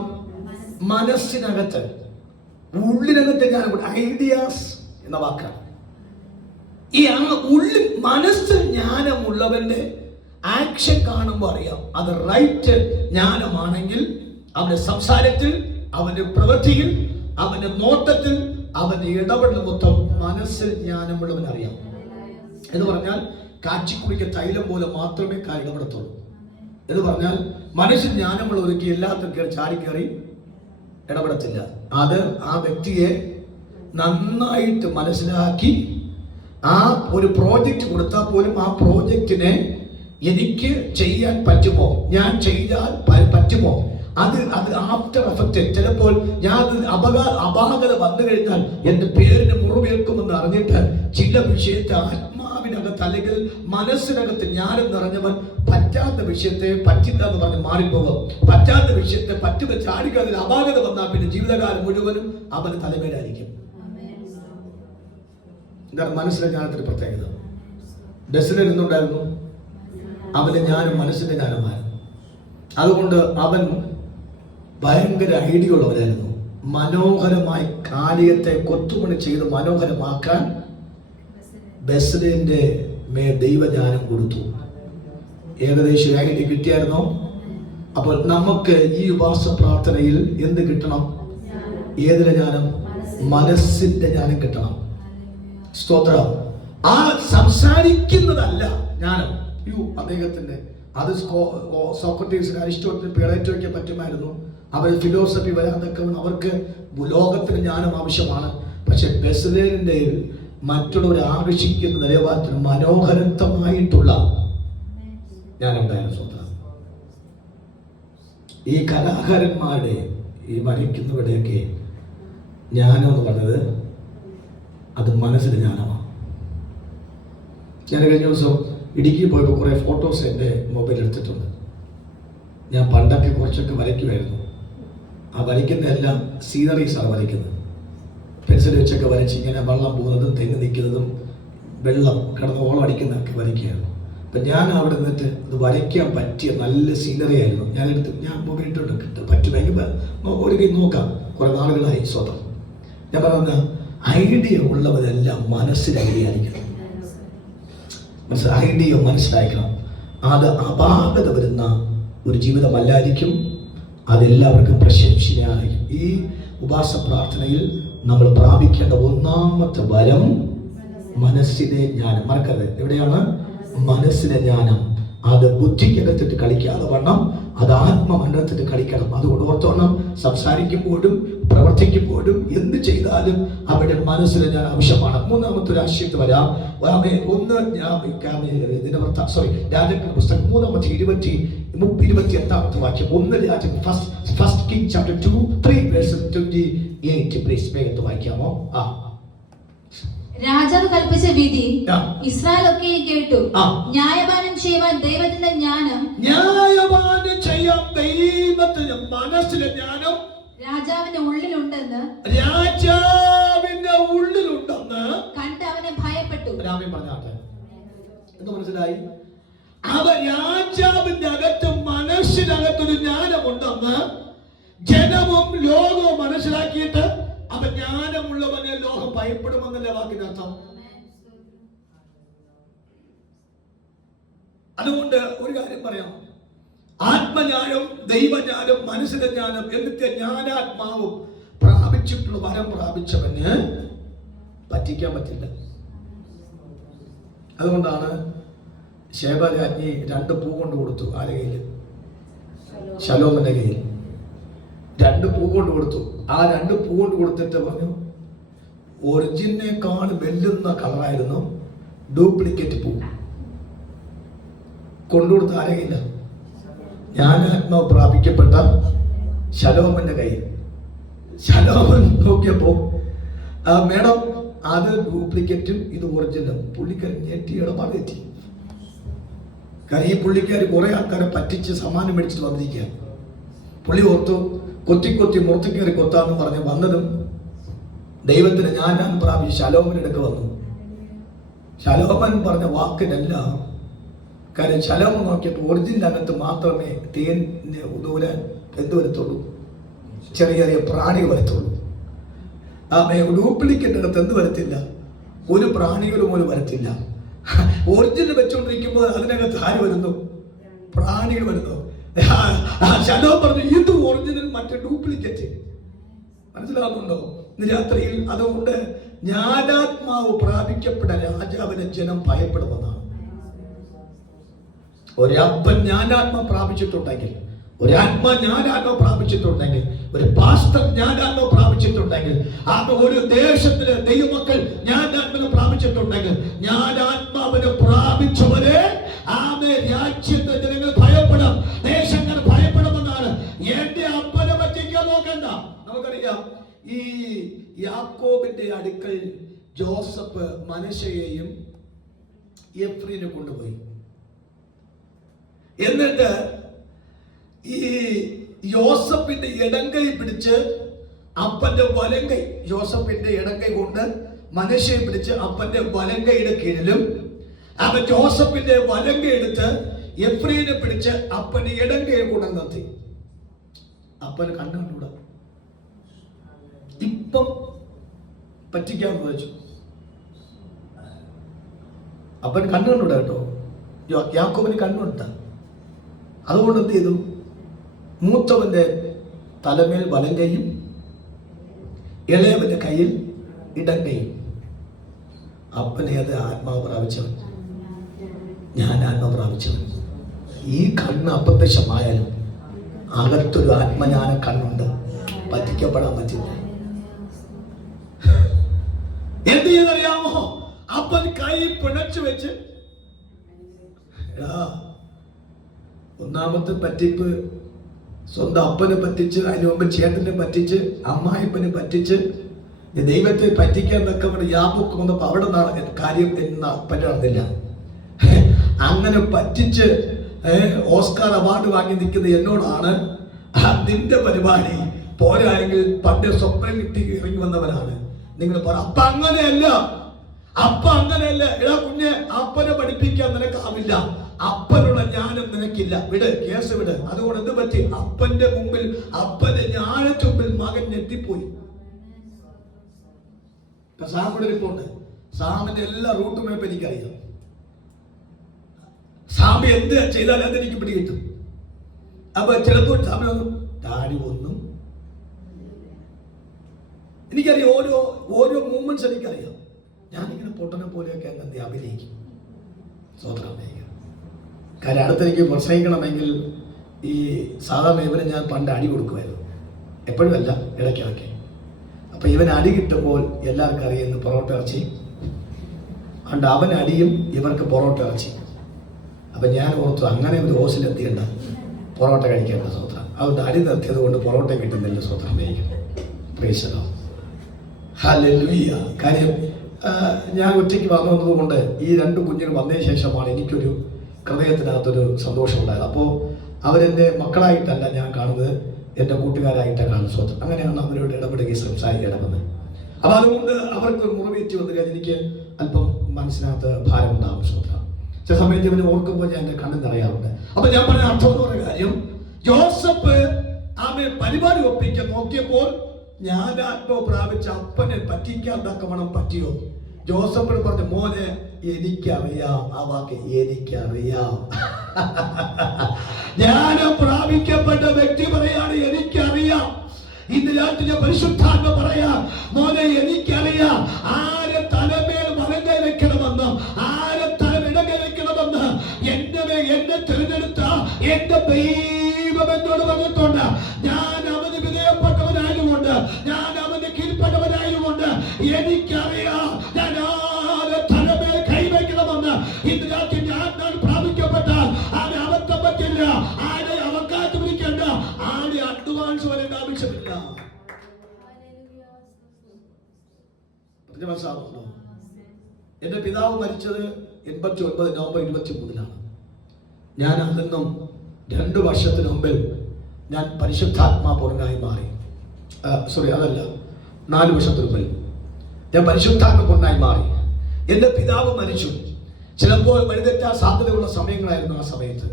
മനസ്സിനകത്ത്, ഉള്ളിനകത്ത് ഞാൻ ഐഡിയാസ് എന്ന വാക്കാണ്. ഈ ഉള്ളിൽ മനസ്സ് ജ്ഞാനമുള്ളവന്റെ ആക്ഷൻ കാണുമ്പോൾ അറിയാം അത് റൈറ്റ് ജ്ഞാനമാണെങ്കിൽ അവന്റെ സംസാരത്തിൽ, അവന്റെ പ്രവൃത്തിയിൽ, അവന്റെ നോട്ടത്തിൽ, അവന്റെ ഇടപെടൽ മൊത്തം മനസ്സിൽ ജ്ഞാനമുള്ളവൻ അറിയാം. എന്ന് പറഞ്ഞാൽ കാച്ചിക്കുടിക്ക തൈലം പോലെ മാത്രമേ ഇടപെടത്തുള്ളൂ. എന്ന് പറഞ്ഞാൽ മനസ്സിൽ ജ്ഞാനമുള്ളവർക്ക് എല്ലാത്തിനും കയറി ചാടിക്കയറി ഇടപെടത്തില്ല. അത് ആ വ്യക്തിയെ നന്നായിട്ട് മനസ്സിലാക്കി ആ ഒരു പ്രോജക്റ്റ് കൊടുത്താൽ പോലും ആ പ്രോജക്റ്റിനെ എനിക്ക് ചെയ്യാൻ പറ്റുമോ, ഞാൻ ചെയ്താൽ പറ്റുമോ, അത് ആഫ്റ്റർ എഫക്റ്റ്. ചിലപ്പോൾ ഞാൻ അപാകത വന്നു കഴിഞ്ഞാൽ എന്റെ പേരിന് മുറിവേൽക്കുമെന്ന് അറിഞ്ഞിട്ട് ചില വിഷയത്തെ ആത്മാവിനകത്ത് അല്ലെങ്കിൽ മനസ്സിനകത്ത് ജ്ഞാനം നിറഞ്ഞവൻ പറ്റാത്ത വിഷയത്തെ പറ്റില്ല എന്ന് പറഞ്ഞ് മാറിപ്പോകും. പറ്റാത്ത വിഷയത്തെ പറ്റുക ചാടിക്കുക, അതിൽ അപാകത വന്നാൽ പിന്നെ ജീവിതകാലം മുഴുവനും അവന് തലമേലായിരിക്കും. എന്താണ് മനസ്സിലെ ജ്ഞാനത്തിന്റെ പ്രത്യേകത? ബസ്സിലിരുന്നുണ്ടായിരുന്നു, അവന്റെ ജ്ഞാനം മനസ്സിന്റെ ജ്ഞാനമായിരുന്നു. അതുകൊണ്ട് അവൻ ഭയങ്കര ഐഡിയ ഉള്ളവരായിരുന്നു. മനോഹരമായി കാര്യത്തെ കൊത്തുപണി ചെയ്ത് മനോഹരമാക്കാൻ ബെസ്ലിന്റെ മേൽ ദൈവജ്ഞാനം കൊടുത്തു. ഏകദേശം ഐഡിയ കിട്ടിയായിരുന്നോ? അപ്പോൾ നമുക്ക് ഈ ഉപവാസ പ്രാർത്ഥനയിൽ എന്ത് കിട്ടണം? ഏതിന്റെ ജ്ഞാനം? മനസ്സിന്റെ ജ്ഞാനം കിട്ടണം. സ്തോത്രം. ആ സംസാരിക്കുന്നതല്ല ജ്ഞാനം. അദ്ദേഹത്തിന്റെ അത് സോക്രട്ടീസിന്, അരിസ്റ്റോട്ടിന്, പ്ലേറ്റോയ്ക്ക് പറ്റുമായിരുന്നു. അവർ ഫിലോസഫി വരാതൊക്കെ അവർക്ക് ലോകത്തിന് ജ്ഞാനം ആവശ്യമാണ്. പക്ഷെ ബെസ്ലേലിന്റെ മറ്റുള്ളവർ ആകർഷിക്കുന്ന നിലവാരത്തിന് മനോഹരത്വമായിട്ടുള്ള ജ്ഞാനം ഉണ്ടായിരുന്നു. സ്വന്തം ഈ കലാകാരന്മാരുടെ ഈ വരയ്ക്കുന്നവരുടെയൊക്കെ ജ്ഞാനം എന്ന് പറഞ്ഞത് അത് മനസ്സിന്റെ ജ്ഞാനമാണ്. ഞാൻ കഴിഞ്ഞ ദിവസം ഇടുക്കി പോയപ്പോൾ കുറേ ഫോട്ടോസ് എൻ്റെ മൊബൈലിൽ എടുത്തിട്ടുണ്ട്. ഞാൻ പണ്ടൊക്കെ കുറച്ചൊക്കെ വരയ്ക്കുമായിരുന്നു. ആ വരയ്ക്കുന്നതെല്ലാം സീനറീസാണ് വരയ്ക്കുന്നത്. പെൻസിൽ വെച്ചൊക്കെ വരച്ച് ഇങ്ങനെ വെള്ളം പോകുന്നതും തെങ്ങ് നിൽക്കുന്നതും വെള്ളം കിടന്ന് ഓളം അടിക്കുന്നതൊക്കെ വരയ്ക്കുകയായിരുന്നു. അപ്പം ഞാൻ അവിടെ നിന്നിട്ട് ഇത് വരയ്ക്കാൻ പറ്റിയ നല്ല സീനറി ആയിരുന്നു. ഞാൻ മൊബൈൽ ഇട്ടുണ്ട്, കിട്ടും പറ്റുമെങ്കിൽ ഒരു കൈ നോക്കാം. കുറേ നാളുകളായി സ്വതം. ഞാൻ പറയുന്ന ഐഡിയ ഉള്ളവരെല്ലാം മനസ്സിൽ ഐഡിയ ആയിരിക്കണം. ഐഡിയ മനസ്സിലാക്കണം. അത് അപാകത വരുന്ന ഒരു ജീവിതമല്ലായിരിക്കും. അതെല്ലാവർക്കും പ്രശംസനീയമായിരിക്കും. ഈ ഉപവാസ പ്രാർത്ഥനയിൽ നമ്മൾ പ്രാപിക്കേണ്ട ഒന്നാമത്തെ വരം മനസ്സിനെ ജ്ഞാനം. മറക്കരുത്, എവിടെയാണ് മനസ്സിനെ ജ്ഞാനം? അത് ബുദ്ധിക്കകത്തിട്ട് കളിക്കാതെ വണ്ണം അത് ആത്മമണ്ഡലത്തിട്ട് കളിക്കണം. അതുകൊണ്ട് ഓർത്തോണം, സംസാരിക്കുമ്പോഴും പ്രവർത്തിക്കുമ്പോഴും എന്ത് ചെയ്താലും അവിടെ മനസ്സിന് ഞാൻ ആവശ്യമാണ്. മൂന്നാമത്തെ ഒരു ആശയത്ത് വരാം. രാജാക്കളുടെ പുസ്തകം 3:28 വാക്യം. 1 രാജാക്കൾ ഫസ്റ്റ് കിങ് ചാപ്റ്റർ 2:3-28 പ്ലീസ് വേഗത്തിൽ വായിക്കാമോ? രാജാവ് കൽപ്പിച്ച വിധി ഇസ്രായേൽ ഒക്കെ കേട്ടു. ന്യായപാനം ചെയ്യുവാൻ ദൈവത്തിന്റെ ജ്ഞാനം, ന്യായപാനം ചെയ്യാൻ ദൈവത്തിന്റെ മനസ്സിലെ ജ്ഞാനം രാജാവിന്റെ ഉള്ളിലുണ്ടെന്ന് കണ്ട് അവനെ ഭയപ്പെട്ടു. പറഞ്ഞാട്ടെ, എന്ത് മനസ്സിലായി? അവ രാജാവിന്റെ അകത്ത് മനസ്സിനകത്തൊരു ജ്ഞാനമുണ്ടെന്ന് ജനവും ലോകവും മനസ്സിലാക്കിയിട്ട് അവ ജ്ഞാനമുള്ളവനെ ലോകം ഭയപ്പെടുമെന്നല്ലേ വാക്കിനർത്ഥം. അതുകൊണ്ട് ഒരു കാര്യം പറയാം, ആത്മജ്ഞാനം, ദൈവജ്ഞാനം, മനസ്സിന്റെ ജ്ഞാനം, എന്നിട്ട് ജ്ഞാനാത്മാവും പ്രാപിച്ചിട്ടുള്ള വരം പ്രാപിച്ചവന് പറ്റിക്കാൻ പറ്റില്ല. അതുകൊണ്ടാണ് ശേബരാജ്ഞി 2 പൂ കൊണ്ട് കൊടുത്തു. ആരുടെ കയ്യിൽ? ശലോമന്റെ കയ്യിൽ 2 പൂ കൊണ്ട് കൊടുത്തു. ആ 2 പൂ കൊണ്ട് കൊടുത്തിട്ട് പറഞ്ഞു, ഒറിജിനേക്കാൾ വെല്ലുന്ന കളറായിരുന്നു ഡ്യൂപ്ലിക്കേറ്റ് പൂ. കൊണ്ടുകൊടുത്ത ആരുടെ കയ്യില്ല? ജ്ഞാനാത്മാവ് പ്രാപിക്കപ്പെട്ട ശലോമന്റെ കയ്യിൽ. ശലോമൻ നോക്കിയപ്പോ മേഡം അത് ഡ്യൂപ്ലിക്കേറ്റും ഇത് ഒറിജിനലും. പുള്ളിക്കാരൻ ഞെട്ടിയുടെ തെറ്റി. കാരണം ഈ പുള്ളിക്കാർ കുറെ ആൾക്കാരെ പറ്റിച്ച് സമ്മാനം മേടിച്ചിട്ട് വന്നിരിക്കുക. പുള്ളി ഓർത്തു കൊത്തി മുറത്ത് കയറി കൊത്താന്ന് പറഞ്ഞ് വന്നതും ദൈവത്തിന് ഞാൻ പ്രാപിച്ച് ശലോമന്റെ അടുക്ക് വന്നു. ശലോമൻ പറഞ്ഞ വാക്കിനല്ല. കാര്യം ശലോമൻ നോക്കിയപ്പോൾ ഒറിജിനൽ അകത്ത് മാത്രമേ തേന് ഉദൂരാൻ എന്ത് വരത്തുള്ളൂ? ചെറിയ പ്രാണികൾ വരത്തുള്ളൂ. ഡ്യൂപ്ലിക്കേറ്റ് അകത്ത് എന്ത് വരത്തില്ല? ഒരു പ്രാണികൾ പോലും വരത്തില്ല. ഒറിജിനൽ വെച്ചുകൊണ്ടിരിക്കുമ്പോൾ അതിനകത്ത് ആര് വരുന്നു? പ്രാണികൾ വരുന്നു. ശലോമൻ പറഞ്ഞു, ഇത് ഒറിജിനൽ, മറ്റേ ഡ്യൂപ്ലിക്കേറ്റ്. മനസ്സിലാകുന്നുണ്ടോ? രാത്രിയിൽ അതുകൊണ്ട് ജ്ഞാനാത്മാവ് പ്രാപിക്കപ്പെട്ട രാജാവിനെ ജനം ഭയപ്പെടുമെന്നാണ്. ഒരപ്പൻ ജ്ഞാനാത്മാ പ്രാപിച്ചിട്ടുണ്ടെങ്കിൽ, ജ്ഞാനാത്മാ പ്രാപിച്ചിട്ടുണ്ടെങ്കിൽ, ഒരു പാസ്റ്റർ ജ്ഞാനാത്മാ പ്രാപിച്ചിട്ടുണ്ടെങ്കിൽ, ഒരു ദേശത്തിലെ ദൈവമക്കൾ ജ്ഞാനാത്മാവിനെ പ്രാപിച്ചിട്ടുണ്ടെങ്കിൽ, ജ്ഞാനാത്മാവിനെ പ്രാപിച്ചവരെ രാജ്യത്തെ ജനങ്ങൾ ഭയപ്പെടും, ദേശങ്ങൾ ഭയപ്പെടുമെന്നാണ്. എന്റെ അപ്പനെ പറ്റിക്കാൻ നോക്കണ്ട. നമുക്കറിയാം, ഈ യാക്കോബിന്റെ അടുക്കൽ ജോസഫ് മനശ്ശയെയും എഫ്രീനെ കൊണ്ടുപോയി. എന്നിട്ട് ഈ യോസഫിന്റെ ഇടങ്കൈ പിടിച്ച് അപ്പന്റെ വലങ്കൈ, യോസഫിന്റെ ഇടങ്കൈ കൊണ്ട് മനശ്ശയെ പിടിച്ച് അപ്പന്റെ വലങ്കയുടെ കീഴിലും, അവൻ ജോസഫിന്റെ വലങ്കை എടുത്ത് എഫ്രീനെ പിടിച്ച് അപ്പന്റെ ഇടങ്കയെ കൂടെ നിർത്തി. അപ്പന് കണ്ണുകൂടാ. ഇപ്പം പറ്റിക്കാന്ന് വെച്ചു. അപ്പൻ കണ്ണുകൂടാ കേട്ടോ. യാക്കോബിന് കണ്ണുണ്ടാ. അതുകൊണ്ട് എന്ത് ചെയ്തു? മൂത്തവന്റെ തലമേൽ വലങ്കയും ഇളയവന്റെ കയ്യിൽ ഇടങ്കയും. അപ്പനെ അത് ആത്മാവ് പ്രാപിച്ചവൻ, ഞാൻ ആത്മാവ് പ്രാപിച്ചവൻ. ഈ കണ്ണ് അപ്രത്യക്ഷമായാലും അകത്തൊരു ആത്മജ്ഞാന കണ്ണുണ്ട്, പറ്റിക്കപ്പെടാൻ പറ്റില്ല. എന്ത് ചെയ്തറിയാമോ? അപ്പൻ കൈ പിണച്ചു വെച്ച്, ഒന്നാമത്തെ പറ്റിപ്പ് സ്വന്തം അപ്പനെ പറ്റിച്ച്, അതിന് മുമ്പ് ചേട്ടനെ പറ്റിച്ച്, അമ്മായിപ്പനെ പറ്റിച്ച്, ദൈവത്തെ പറ്റിക്കാൻ തക്കവണ്ണം യാബോക്ക് വന്നപ്പോൾ അവിടെ കാര്യം നടന്നില്ല. അങ്ങനെ പറ്റിച്ച് ഓസ്കാർ അവാർഡ് വാങ്ങി നിൽക്കുന്ന എന്നോടാണ് നിന്റെ പരിപാടി പോരായെങ്കിൽ പണ്ട് സ്വപ്നം കിട്ടി ഇറങ്ങി വന്നവനാണ് നിങ്ങൾ പറ. അപ്പ അങ്ങനെയല്ല. എടാ കുഞ്ഞെ, അപ്പനെ പഠിപ്പിക്കാൻ നിനക്കാവില്ല. അപ്പനുള്ള ജ്ഞാനം നിനക്കില്ല. വിട്, കേസ് വിട്. അതുകൊണ്ട് എന്ത് പറ്റി? അപ്പന്റെ മുമ്പിൽ, അപ്പന്റെ ജ്ഞാനത്തിന് മുമ്പിൽ മകൻ ഞെട്ടിപ്പോയി. സാമിന്റെ റിപ്പോർട്ട്, സാമിന്റെ എല്ലാ റൂട്ട് മാപ്പ് എനിക്കറിയാം. സാമി എന്ത് ചെയ്താലും അതെനിക്ക് പിടികിട്ടും. അപ്പൊ ചിലപ്പോൾ സാമി ഡാഡി ഒന്നും എനിക്കറിയാം. ഓരോ മൂവ്മെന്റ്സ് എനിക്കറിയാം. ഞാനിങ്ങനെ പൊട്ടനെ പോലെയൊക്കെ അങ്ങനെ അഭിനയിക്കും. സ്വതന്ത്രം കാര്യം അടുത്തെനിക്ക് പ്രസംഗിക്കണമെങ്കിൽ ഈ സാധാരണ ഇവന് ഞാൻ പണ്ട് അടി കൊടുക്കുമായിരുന്നു. എപ്പോഴും അല്ല, ഇടയ്ക്കിടയ്ക്ക്. അപ്പൊ ഇവൻ അടി കിട്ടുമ്പോൾ എല്ലാവർക്കും അറിയുന്നു പൊറോട്ട ഇറച്ചി. അതുകൊണ്ട് അവൻ അടിയും ഇവർക്ക് പൊറോട്ട ഇറച്ചി. അപ്പൊ ഞാൻ ഓർത്തു അങ്ങനെ ഒരു ഹോസ്റ്റലെത്തിയണ്ട, പൊറോട്ട കഴിക്കേണ്ട സ്വത്രം. അതുകൊണ്ട് അടി നിർത്തിയത് കൊണ്ട് പൊറോട്ട കിട്ടുന്നില്ല. സ്വത്രം ഉപയോഗിക്കണം. ഹല്ലേലൂയ. കാര്യം ഞാൻ ഒറ്റയ്ക്ക് വന്നത് കൊണ്ട് ഈ 2 കുഞ്ഞുങ്ങൾ വന്നതിന് ശേഷമാണ് എനിക്കൊരു ഹൃദയത്തിനകത്തൊരു സന്തോഷം ഉണ്ടായത്. അപ്പോൾ അവരെൻ്റെ മക്കളായിട്ടല്ല ഞാൻ കാണുന്നത്, എൻ്റെ കൂട്ടുകാരായിട്ടാണ് കാണുന്നത്. സ്വന്തം അങ്ങനെയാണ് അവരോട് ഇടപെടുകയും സംസാരിക്കണമെന്ന്. അപ്പോൾ അതുകൊണ്ട് അവർക്ക് മുറിവേറ്റി വന്നു കഴിഞ്ഞാൽ എനിക്ക് അല്പം മനസ്സിനകത്ത് ഭാരമുണ്ടാകും. സ്വന്തം ചില സമയത്ത് ഇവനെ ഓർക്കുമ്പോൾ ഞാൻ എൻ്റെ കണ്ണിൽ നിറയാറുണ്ട്. അപ്പൊ ഞാൻ പറഞ്ഞ അർത്ഥം എന്ന് പറയുന്ന കാര്യം, ജോസഫ് പരിപാടി ഒപ്പിക്കാൻ നോക്കിയപ്പോൾ ജ്ഞാനാത്മാവ് പ്രാപിച്ച അപ്പനെ പറ്റിക്കാൻ തക്കവണ്ണം പറ്റിയോ? ജോസഫിന് പറഞ്ഞു, മോനെ എനിക്കറിയാം. ആ വാക്ക് എനിക്കറിയാം. ജ്ഞാനം പ്രാപിക്കപ്പെട്ട വ്യക്തി പറയാണ് എനിക്കറിയാം. ഇന്ന് രാത്രി പരിശുദ്ധാത്മ പറയാ, മോനെ എനിക്കറിയാം ആരെ തലമേൽ വലങ്കൈ വെക്കണമെന്ന്, ആരെ തലം ഇടങ്കൈ വെക്കണമെന്ന്. എന്നെ തിരഞ്ഞെടുത്ത എന്റെ ദൈവം എന്നോട് പറഞ്ഞിട്ടുണ്ട്. ഞാൻ അവന് വിധേയപ്പെട്ടവനായതുകൊണ്ട്, ഞാൻ അവന് കീഴ്പ്പെട്ടവനായതുകൊണ്ട് എനിക്കറിയാം ഞാൻ ആരെ തലമേൽ കൈവയ്ക്കണമെന്ന്. ഇന്ന് രാത്രി ഞാൻ പ്രാപിക്കപ്പെട്ടാൽ ആരെ അബദ്ധം പറ്റില്ല, ആരെ അവക്കാത്ത് പിടിക്കണ്ട, ആരെ അഡ്വാൻസ് വരേണ്ട ആവശ്യമില്ല. മനസ്സിലാവുന്നുണ്ടോ? എന്റെ പിതാവ് മരിച്ചത് 89 നവംബർ 23-നാണ്. ഞാൻ അന്നും 2 വർഷത്തിന് മുമ്പിൽ ഞാൻ പരിശുദ്ധാത്മാപൂർണനായി മാറി. അതല്ല, 4 വർഷത്തിന് മുമ്പിൽ ഞാൻ പരിശുദ്ധാത്മാപൂർണനായി മാറി. എന്റെ പിതാവ് മരിച്ചു. ചിലപ്പോൾ വഴിതെറ്റാൻ സാധ്യതയുള്ള സമയങ്ങളായിരുന്നു ആ സമയത്ത്.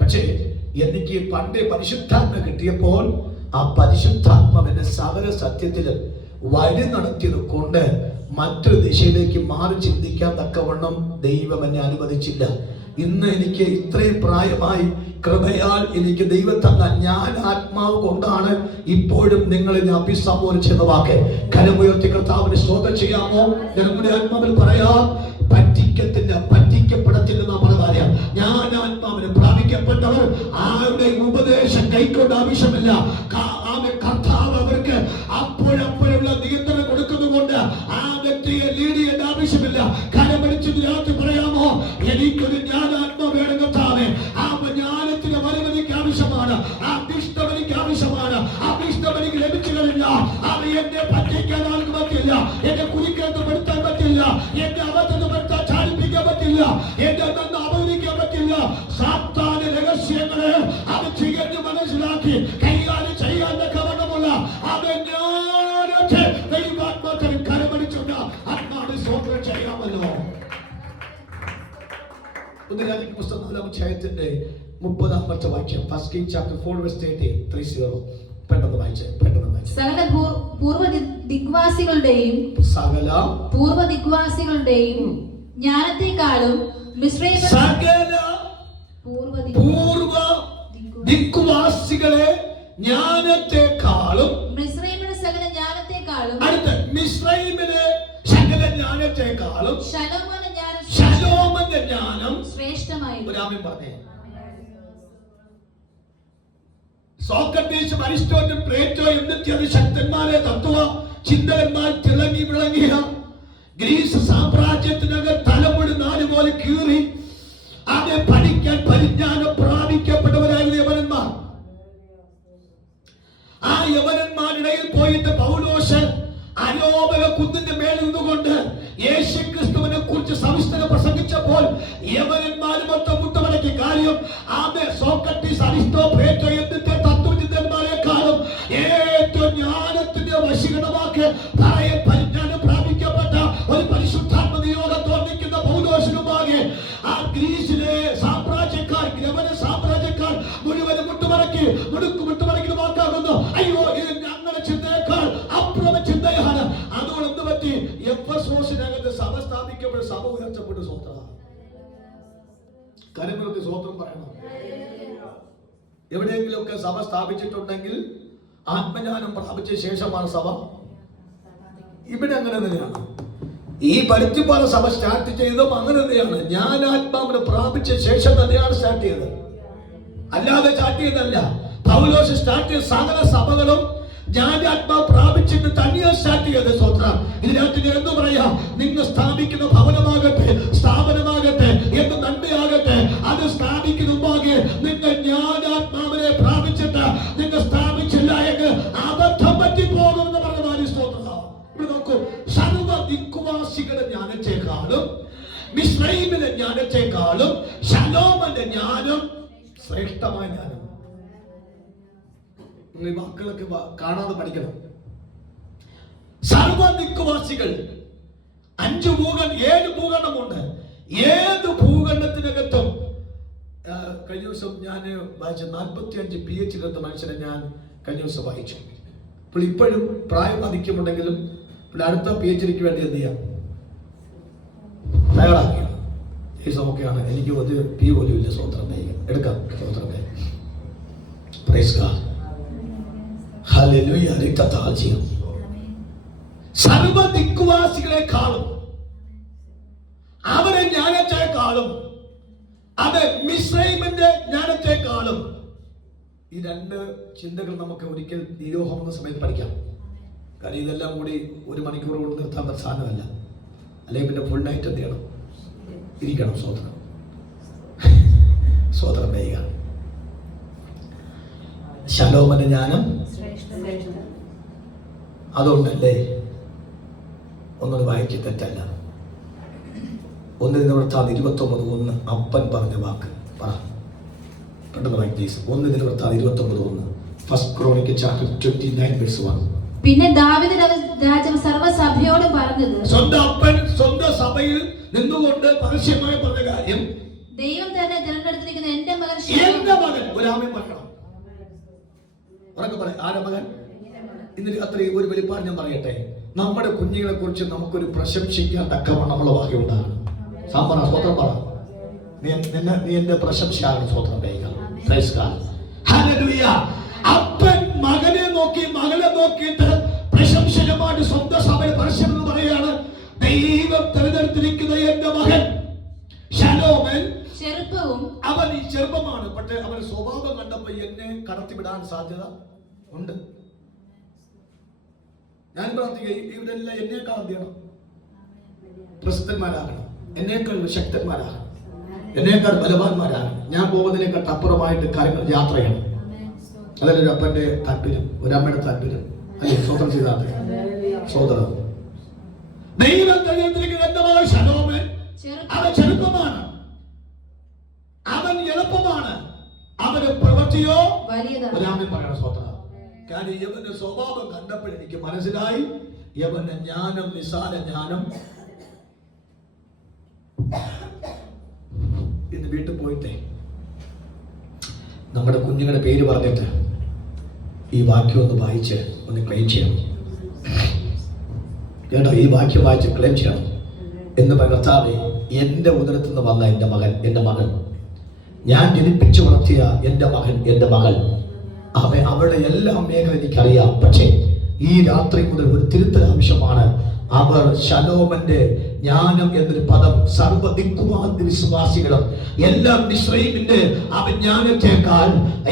പക്ഷേ എനിക്ക് പണ്ടേ പരിശുദ്ധാത്മ കിട്ടിയപ്പോൾ ആ പരിശുദ്ധാത്മാവ് എന്നെ സകല സത്യത്തില് വഴി നടത്തിയത് കൊണ്ട് മറ്റൊരു ദിശയിലേക്ക് മാറി ചിന്തിക്കാൻ തക്കവണ്ണം ദൈവം എന്നെ അനുവദിച്ചില്ല. ഇന്ന് എനിക്ക് ഇത്രയും പ്രായമായി കൃപയാൽ എനിക്ക് ദൈവം തന്ന ഞാൻ ആത്മാവ് കൊണ്ടാണ് ഇപ്പോഴും നിങ്ങളെ അഭിസംബോധന ചെയ്യുന്ന വാക്ക്. കരമുയർത്തി കർത്താവിനെ സ്തോത്രം ചെയ്യാമോ? നമ്മുടെ ആത്മാവിൽ പറയാം, പറ്റിക്കപ്പെടത്തില്ലെന്ന പറയാം. ഞാൻ ആത്മാവിനെ പ്രാപിക്കപ്പെട്ടവർ ആരുടെ ഉപദേശം കൈക്കൊണ്ട് ആവശ്യമില്ല. കർത്താവ് അവർക്ക് അപ്പോഴപ്പോഴുള്ള നിയന്ത്രണം കൊടുക്കുന്നതുകൊണ്ട് ആ വ്യക്തിയെ ലീഡ് ചെയ്യേണ്ട ആവശ്യമില്ല. കരമടിച്ച് രാത്രി പറയാമോ, എനിക്കൊരു ജ്ഞാനാത്മാ വേണം കർത്താവേ. ആ ജ്ഞാനത്തിന്റെ വരവനിക്ക് ആവശ്യമാണ്, ആ ഇഷ്ടം എനിക്ക് ആവശ്യമാണ്. ആ ഇഷ്ടം എനിക്ക് ലഭിച്ചു കഴിഞ്ഞ അത് എന്നെ പറ്റിക്കാൻ ആൾക്ക് പറ്റില്ല, എന്നെ കുരിക്കത്ത് പെടുത്താൻ പറ്റില്ല, എന്നെ അബദ്ധത്തിൽ പെടുത്താൻ ചാടിപ്പിക്കാൻ പറ്റില്ല, എന്നെ നിന്ന് അവതരിക്കാൻ പറ്റില്ല. സാത്താന്റെ രഹസ്യങ്ങളെ അത് തികഞ്ഞ് മനസ്സിലാക്കി കൈകാര്യം ചെയ്യാൻ കവണമുള്ള അത് ജ്ഞാനത്തെ ദൈവാത്മാക്കൾ കരമടിച്ചുകൊണ്ട് ആത്മാവിനെ സ്തോത്രം ചെയ്യാമല്ലോ. പുസ്തകം 4-ാം അധ്യായത്തിന്റെ 30-ാമത്തെ വാക്യം, ഫസ്റ്റ് കിംഗ് ചാപ്റ്റർ 4 verse 30. പെട്ടെന്ന് വായിച്ചേ. സകല പൂർവ്വ ദിഗ്വാസികളുടെയും ജ്ഞാനത്തെക്കാളും സകല പൂർവ്വ ദിഗ്വാസികളെ ജ്ഞാനത്തെക്കാളും മിസ്രയീമിലെ സകല ജ്ഞാനത്തെക്കാളും അടുത്ത മിസ്രയീമിലെ സകല ജ്ഞാനത്തെക്കാളും ശലോമോന്റെ ജ്ഞാനം ശ്രേഷ്ഠമായിരുന്നു. ഒരാമൻ പറഞ്ഞേ. സോക്രട്ടീസും അരിസ്റ്റോട്ടും പ്ലേറ്റോ എന്നിത്യാദി ശക്തന്മാരെ തത്വ ചിന്തകന്മാർ തിളങ്ങി വിളങ്ങിയ ഗ്രീസ് സാമ്രാജ്യത്തിനകം തലമുടി 4 പോലെ കീറി അവരെ പഠിക്കാൻ പരിജ്ഞാനം പ്രാപിക്കപ്പെട്ടവരായിരുന്നു യവനന്മാർ. ആ യവനന്മാരിടയിൽ പോയിട്ട് പൗലോസ് അരോപക കുന്നിന്റെ മേൽ നിന്നുകൊണ്ട് യേശുക്രിസ്തുവിനെ കുറിച്ച് സവിസ്തരം പ്രസംഗിച്ചപ്പോൾ യവനന്മാർ മൊത്തം മുട്ടമടക്കി. കാര്യം ആമേ സോക്രട്ടീസ് അരിസ്റ്റോ പ്ലേറ്റോ എന്നിട്ട് തത്വചിന്തന്മാരെക്കാളും ഏറ്റവും ജ്ഞാനത്തിന്റെ വശീകരണമാക്കി പറയാൻ പരിജ്ഞാനം പ്രാപിക്കപ്പെട്ട ഒരു പരിശുദ്ധാത്മ നിയോഗത്തോടെ നിൽക്കുന്ന പൗലോസിനുമാകെ ആ ഗ്രീസിലെ സാമ്രാജ്യക്കാർ, യവന സാമ്രാജ്യക്കാർ മുഴുവനും മുട്ടുമടക്കി വാക്കാകുന്നു. അയ്യോ, ഇത് ഞങ്ങളുടെ ചിന്തയേക്കാൾ അപ്രമ ചിന്തയാണ്. അതുകൊണ്ട് എന്ത് പറ്റി? എഫെസോസിനകത്ത് സഭ സ്ഥാപിക്കപ്പെട്ട സഭ ഉയർച്ചപ്പെട്ടു. സ്വത്രം കരമുയർത്തി സ്വത്രം പറയണം. എവിടെയെങ്കിലുമൊക്കെ സഭ സ്ഥാപിച്ചിട്ടുണ്ടെങ്കിൽ ആത്മജ്ഞാനം പ്രാപിച്ച ശേഷമാണ് സഭ. ഇവിടെ അങ്ങനെ തന്നെയാണ്. ഈ പരുത്തിപ്പാറ സഭ സ്റ്റാർട്ട് ചെയ്തതും അങ്ങനെ തന്നെയാണ്. ഞാൻ ആത്മാവിനെ പ്രാപിച്ച ശേഷം തന്നെയാണ് സ്റ്റാർട്ട് ചെയ്തത്, അല്ലാതെ സ്റ്റാർട്ട് ചെയ്തല്ല. പൗലോസ് സ്റ്റാർട്ട് ചെയ്ത സകല സഭകളും ജ്ഞാനാത്മാവ് പ്രാപിച്ചിട്ട് തന്നെയാണ് സ്റ്റാർട്ട് ചെയ്തത്. സ്വത്രം ഇതിനകത്ത് എന്തു പറയാ? നിങ്ങൾ സ്ഥാപിക്കുന്ന ഭവനമാകട്ടെ, സ്ഥാപനമാകട്ടെ, എന്ത് നന്മയാകട്ടെ, അത് സ്ഥാപിക്കുന്ന മുമ്പാകെ നിങ്ങൾ ജ്ഞാനാത്മാവിനെ പ്രാപിച്ചിട്ട് നിങ്ങൾ സ്ഥാപിച്ചില്ല എങ്കിൽ അബദ്ധം പറ്റിപ്പോകുമെന്ന് പറഞ്ഞ സ്തോത്രം. ഇവിടെ നോക്കൂ, സർവ ദിക്വാസികളുടെ ജ്ഞാനത്തെക്കാളും മിസ്രയീമിലെ ജ്ഞാനത്തെക്കാളും ശലോമോന്റെ ജ്ഞാനം ശ്രേഷ്ഠമായ ജ്ഞാനം. വാക്കുകളൊക്കെ കാണാതെ പഠിക്കണം. സർവ ദിക്വാസികൾ 7 ഭൂഖണ്ഡമുണ്ട്. ഏത് ഭൂഖണ്ഡത്തിനകത്തും കഴിഞ്ഞ ദിവസം ഞാൻ വായിച്ച 45 PhD എടുത്ത മനുഷ്യനെ ഞാൻ കഴിഞ്ഞ ദിവസം വായിച്ചു. അപ്പോൾ ഇപ്പോഴും പ്രായം അധികമുണ്ടെങ്കിലും അടുത്ത PhDക്ക് വേണ്ടി എന്ത് ചെയ്യാം? തയ്യാറാക്കിയാണ്. ഈ സമൊക്കെയാണ്. എനിക്ക് ഒരു പി പോലും ഇല്ല. സ്വതന്ത്രം എടുക്കാം. സ്വതന്ത്രം. Praise God. ഹല്ലേലൂയ. രക്തത്താൽ ചെയ്യും. സർവ ദിക്കുവാസികളെക്കാളും അവരെ ജ്ഞാനത്തെക്കാളും അത് മിസ്രൈമിന്റെ ജ്ഞാനത്തെക്കാളും, ഈ രണ്ട് ചിന്തകൾ നമുക്ക് ഒരിക്കൽ നിരോഹം എന്ന സമയത്ത് പഠിക്കാം. കാരണം ഇതെല്ലാം കൂടി 1 മണിക്കൂർ കൊണ്ട് നിർത്താൻ സാധനമല്ല. അല്ലെങ്കിൽ പിന്നെ ഫുൾ നൈറ്റ് എന്ത് ചെയ്യണം? ഇരിക്കണം. സ്വതന്ത്രം ചെയ്യുക. ശലോമന്റെ ജ്ഞാനം അതുകൊണ്ടല്ലേ ഒന്നൊരു വായിക്ക് തെറ്റല്ല. 1 ദിനവൃത്താന്ത് 29:1 അപ്പൻ പറഞ്ഞ വാക്ക് പറ. പെട്ടെന്ന് വായിക്ക് പ്ലീസ്. 1 ദിനവൃത്താന്ത് 29:1. First chronicle chapter 29:1. പിന്നെ ദാവീദ് രാജാവ് സർവ്വസഭയോട് പറഞ്ഞത്, സ്വന്തം അപ്പൻ സ്വന്തം സഭയിൽ നിന്നുകൊണ്ട് പരസ്യമായി പറഞ്ഞ കാര്യം, ദൈവം തന്നെ തിരഞ്ഞെടുത്തിരിക്കുന്ന എന്റെ മകൻ ഒരാമൻ പറയണം. ഉറക്കെ പറ. ആരുടെ മകൻ? ഇന്ന് അത്രയും ഒരു വെളിപ്പാട് ഞാൻ പറയട്ടെ. നമ്മുടെ കുഞ്ഞുങ്ങളെ കുറിച്ച് നമുക്കൊരു പ്രശംസിക്കാൻ തക്കവണ്ണം നമ്മളെ ഭാഗ്യം ഉണ്ടാകണം. സാമ്പറ സ്വത്രം പറ. നീ എന്റെ പ്രശംസയാണ്. സ്വത്രം ചെയ്യുക. അപ്പൻ മകനെ നോക്കി മകളെ നോക്കിയിട്ട് പ്രശംസകമായിട്ട് സ്വന്തം സഭയിൽ പരസ്യം എന്ന് പറയാണ്, ദൈവം തിരഞ്ഞെടുത്തിരിക്കുന്ന എന്റെ മകൻ ശലോമൻ ചെറുപ്പവും. അവൻ ഈ ചെറുപ്പമാണ്. പക്ഷേ അവൻ സ്വഭാവം കണ്ടപ്പോ എന്നെ കടത്തിവിടാൻ സാധ്യത ഉണ്ട്. ഞാൻ പ്രാർത്ഥിക്കുക, ഇവരെല്ലാം എന്നേക്കാൾ എന്ത് ചെയ്യണം? പ്രസിദ്ധന്മാരാകണം, എന്നേക്കാൾ ശക്തന്മാരാകണം, എന്നേക്കാൾ ബലവാന്മാരാകണം. ഞാൻ പോകുന്നതിനേക്കാൾ അപ്പുറമായിട്ട് കാര്യങ്ങൾ യാത്ര ചെയ്യണം. അതല്ല ഒരു അപ്പന്റെ താല്പര്യം, ഒരമ്മയുടെ താല്പര്യം. അല്ലെ? സ്വതന്ത്രം ചെയ്താൽ സ്വതന്ത്രം. ദൈവം തിരഞ്ഞെടുത്തിരിക്കുന്ന എന്റെ മകൻ ശലോമൻ അവൻ ചെറുപ്പമാണ്, അവൻ എളുപ്പമാണ്, അവന് പ്രവൃത്തിയോ ഒരാമൻ പറയണം. സ്വതന്ത്രം. കാരണം യവന്റെ സ്വഭാവം കണ്ടപ്പോൾ എനിക്ക് മനസ്സിലായി യവന്റെ ജ്ഞാനം നിസാര ജ്ഞാനം. ഇന്ന് വീട്ടിൽ പോയിട്ടേ നമ്മുടെ കുഞ്ഞുങ്ങളുടെ പേര് പറഞ്ഞിട്ട് ഈ വാക്യം ഒന്ന് വായിച്ച് ഒന്ന് ക്ലെയിം ചെയ്യണം കേട്ടോ. ഈ വാക്യം വായിച്ച് ക്ലെയിം ചെയ്യണം. എന്ന് കർത്താവേ, എൻ്റെ ഉദരത്തിൽ നിന്ന് വന്ന എൻ്റെ മകൻ, എൻ്റെ മകൾ, ഞാൻ ജനിപ്പിച്ചു വളർത്തിയ എൻ്റെ മകൻ, എൻ്റെ മകൾ, അവരുടെ എല്ലാ മേഖല എനിക്കറിയാം. പക്ഷേ ഈ രാത്രി മുതൽ ഒരു തിരുത്തൽ ആവശ്യമാണ്. അവർ ശലോമന്റെ ജ്ഞാനം എന്നൊരു പദം സർവ്വ ദിക്കുവാന്തി വിശ്വാസികളും എല്ലാം മിസ്രയീമിന്റെ അവൻ ജ്ഞാനത്തെക്കാൾ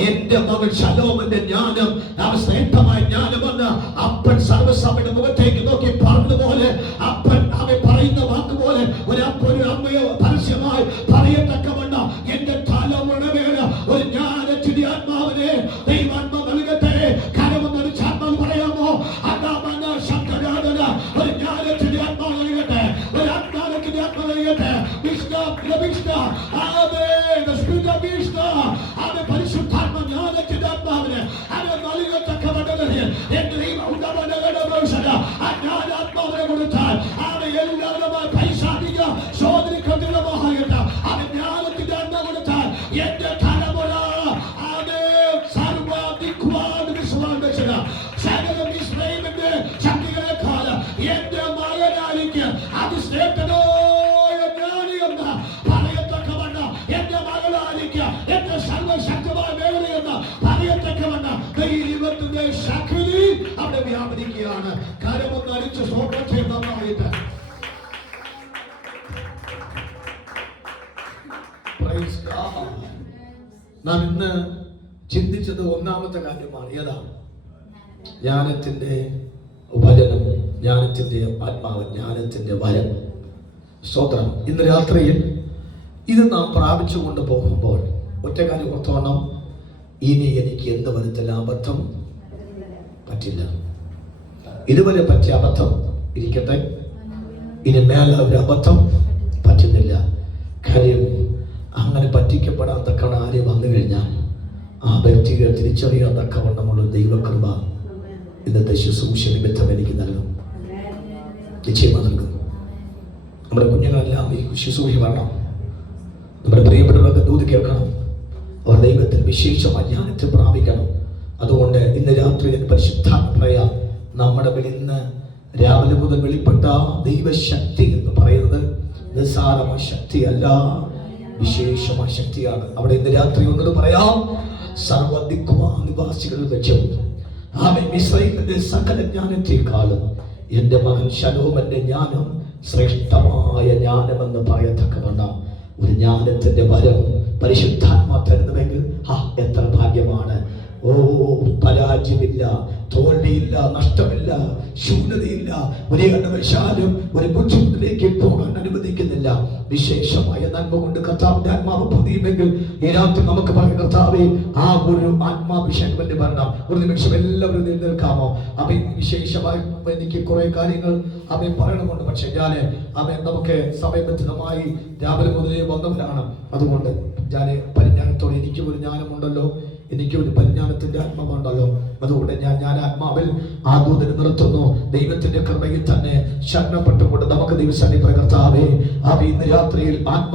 എന്റെ മകൻ ശലോമന്റെ ജ്ഞാനം അവൻ ശ്രേഷ്ഠമായ ജ്ഞാനമെന്ന് അപ്പൻ സർവ്വസഭയുടെ മുഖത്തേക്ക് നോക്കി പറഞ്ഞതുപോലെ, അപ്പൻ അവൻ പറയുന്ന വാക്കുപോലെ ഒരു അമ്മയോ പരസ്യമായി പറയത്തക്കവണ്ണം എന്റെ തലമുറ വേണം ഒരു ജ്ഞാനത്തിന്റെ ആത്മാവിനെ ദൈവാത്മ നൽകട്ടെ. കരമെന്നൊരു ചാത്മാവ് പറയാമോ? അതാമന്ന ശബ്ദരാധന ഒരു ജ്ഞാനത്തിന്റെ ആത്മാവ് നൽകട്ടെ, ഒരു ആത്മാനത്തിന്റെ ആത്മാവ് നൽകട്ടെ. പരിശുദ്ധാത്മ ജ്ഞാനത്തിന്റെ ആത്മാവിന് അവൻ നൽകത്തക്കവണ്ണം എന്റെ ജ്ഞാനാത്മാവിനെ കൊടുത്താൽ അവൻ എല്ലാവരുമായി പൈശാചിക ശോധനയ്ക്കെതിരമാകട്ടെ. അവൻ ജ്ഞാനത്തിന്റെ ആത്മാവ് കൊടുത്താൽ എന്റെ തലമുറ ശക്തികളെക്കാൾ എന്റെ മകനായിരിക്കും അതിശ്രേഷ്ഠനായ ജ്ഞാനിയെന്ന് പറയത്തക്കവണ്ണം, എന്റെ മകളായിരിക്കും എന്റെ സർവശക്തമായ മേഖലയെന്ന് പറയത്തക്കവണ്ണം ദൈവത്തിന്റെ ശക്തി അവിടെ വ്യാപരിക്കുകയാണ്. കരമൊന്ന് അടിച്ച് സ്തോത്രം ചെയ്യുന്നതായിട്ട് നാം ഇന്ന് ചിന്തിച്ചത് ഒന്നാമത്തെ കാര്യമാണ്. ഏതാണ്? ജ്ഞാനത്തിന്റെ വചനം, ജ്ഞാനത്തിന്റെ ആത്മാവ്, ജ്ഞാനത്തിന്റെ വരം. സ്തോത്രം. ഇന്ന് രാത്രിയിൽ ഇത് നാം പ്രാപിച്ചു കൊണ്ട് പോകുമ്പോൾ ഒറ്റ കാര്യം ഓർത്തോണം, ഇനി എനിക്ക് എന്ത് വരത്തില്ല അബദ്ധം പറ്റില്ല. ഇതുവരെ പറ്റിയ അബദ്ധം ഇരിക്കട്ടെ, ഇനി മേലെ ഒരു അബദ്ധം പറ്റുന്നില്ല. കാര്യം അങ്ങനെ പറ്റിക്കപ്പെടാൻ തക്കവണ്ണം ആരും വന്നു കഴിഞ്ഞാൽ ആ വ്യക്തികൾ തിരിച്ചറിയാൻ തക്കവണ്ണമുള്ള ദൈവകൃപ ഇന്നത്തെ ശുശ്രൂഷ നിമിത്തം എനിക്ക് നൽകും, നിശ്ചയമായി നൽകും. നമ്മുടെ കുഞ്ഞുങ്ങളെല്ലാം ഈ ശുശ്രൂഷ വരണം. നമ്മുടെ പ്രിയപ്പെട്ടവർക്ക് ദൂത് കേൾക്കണം. അവർ ദൈവത്തിൽ വിശേഷമായ ജ്ഞാനത്തെ പ്രാപിക്കണം. അതുകൊണ്ട് ഇന്ന് രാത്രി പരിശുദ്ധാത്മ പറയാം, നമ്മുടെ ഇന്ന് രാവിലെ മുതൽ വെളിപ്പെട്ട ദൈവശക്തി എന്ന് പറയുന്നത് നിസ്സാരമായ ശക്തിയല്ല, വിശേഷമായ ശക്തിയാണ്. അവിടെ ഇന്ന് രാത്രി ഒന്നത് പറയാം, സർവ്വ ദിക്കുവാ നിവാസികളിൽ വെച്ചും ആമേൻ, മിസ്രയീമിന്റെ സകല ജ്ഞാനത്തെക്കാളും എൻ്റെ മകൻ ശലോമന്റെ ജ്ഞാനം ശ്രേഷ്ഠമായ ജ്ഞാനമെന്ന് പറയത്തക്കവണ്ണം ഒരു ജ്ഞാനത്തിന്റെ വരം പരിശുദ്ധാത്മാ തരുന്നുവെങ്കിൽ എത്ര ഭാഗ്യമാണ്. ഓ, പരാജയമില്ല, തോൽവിയില്ല, നഷ്ടമില്ല, ശൂന്യതയില്ല. ഒരു കാരണവശാലും ഒരു ബുദ്ധിമുട്ടിലേക്ക് പോകാൻ അനുവദിക്കുന്നില്ല. വിശേഷമായ നന്മ കൊണ്ട് കർത്താവിന്റെ ആത്മാവ് പൊതിയുമെങ്കിൽ ഈ രാത്രി നമുക്ക് പറയാം, കർത്താവേ, ആ ഒരു ആത്മാഭിഷേകം വേണ്ടി വരണം. ഒരു നിമിഷം എല്ലാവരും നിൽക്കാമോ? അവൻ വിശേഷമായി എനിക്ക് കുറെ കാര്യങ്ങൾ അവൻ പറയണമെന്നുണ്ട്. പക്ഷെ ഞാൻ നമുക്ക് സമയബന്ധിതമായി രാവിലെ മുതലേ വന്നവരാണ്. അതുകൊണ്ട് ഞാൻ പരിജ്ഞാനത്തോടെ, എനിക്കും ഒരു ജ്ഞാനമുണ്ടല്ലോ, എനിക്ക് ഒരു പരിജ്ഞാനത്തിന്റെ ആത്മാവുണ്ടല്ലോ. അതുകൊണ്ട് ഞാൻ ആത്മാവിൽ ആ ദൂതനെ നിർത്തുന്നു. ദൈവത്തിന്റെ കൃപയിൽ തന്നെ ശരണപ്പെട്ടുകൊണ്ട് നമുക്ക് ദിവസം കർത്താവേ, ഇന്ന് രാത്രിയിൽ ആത്മ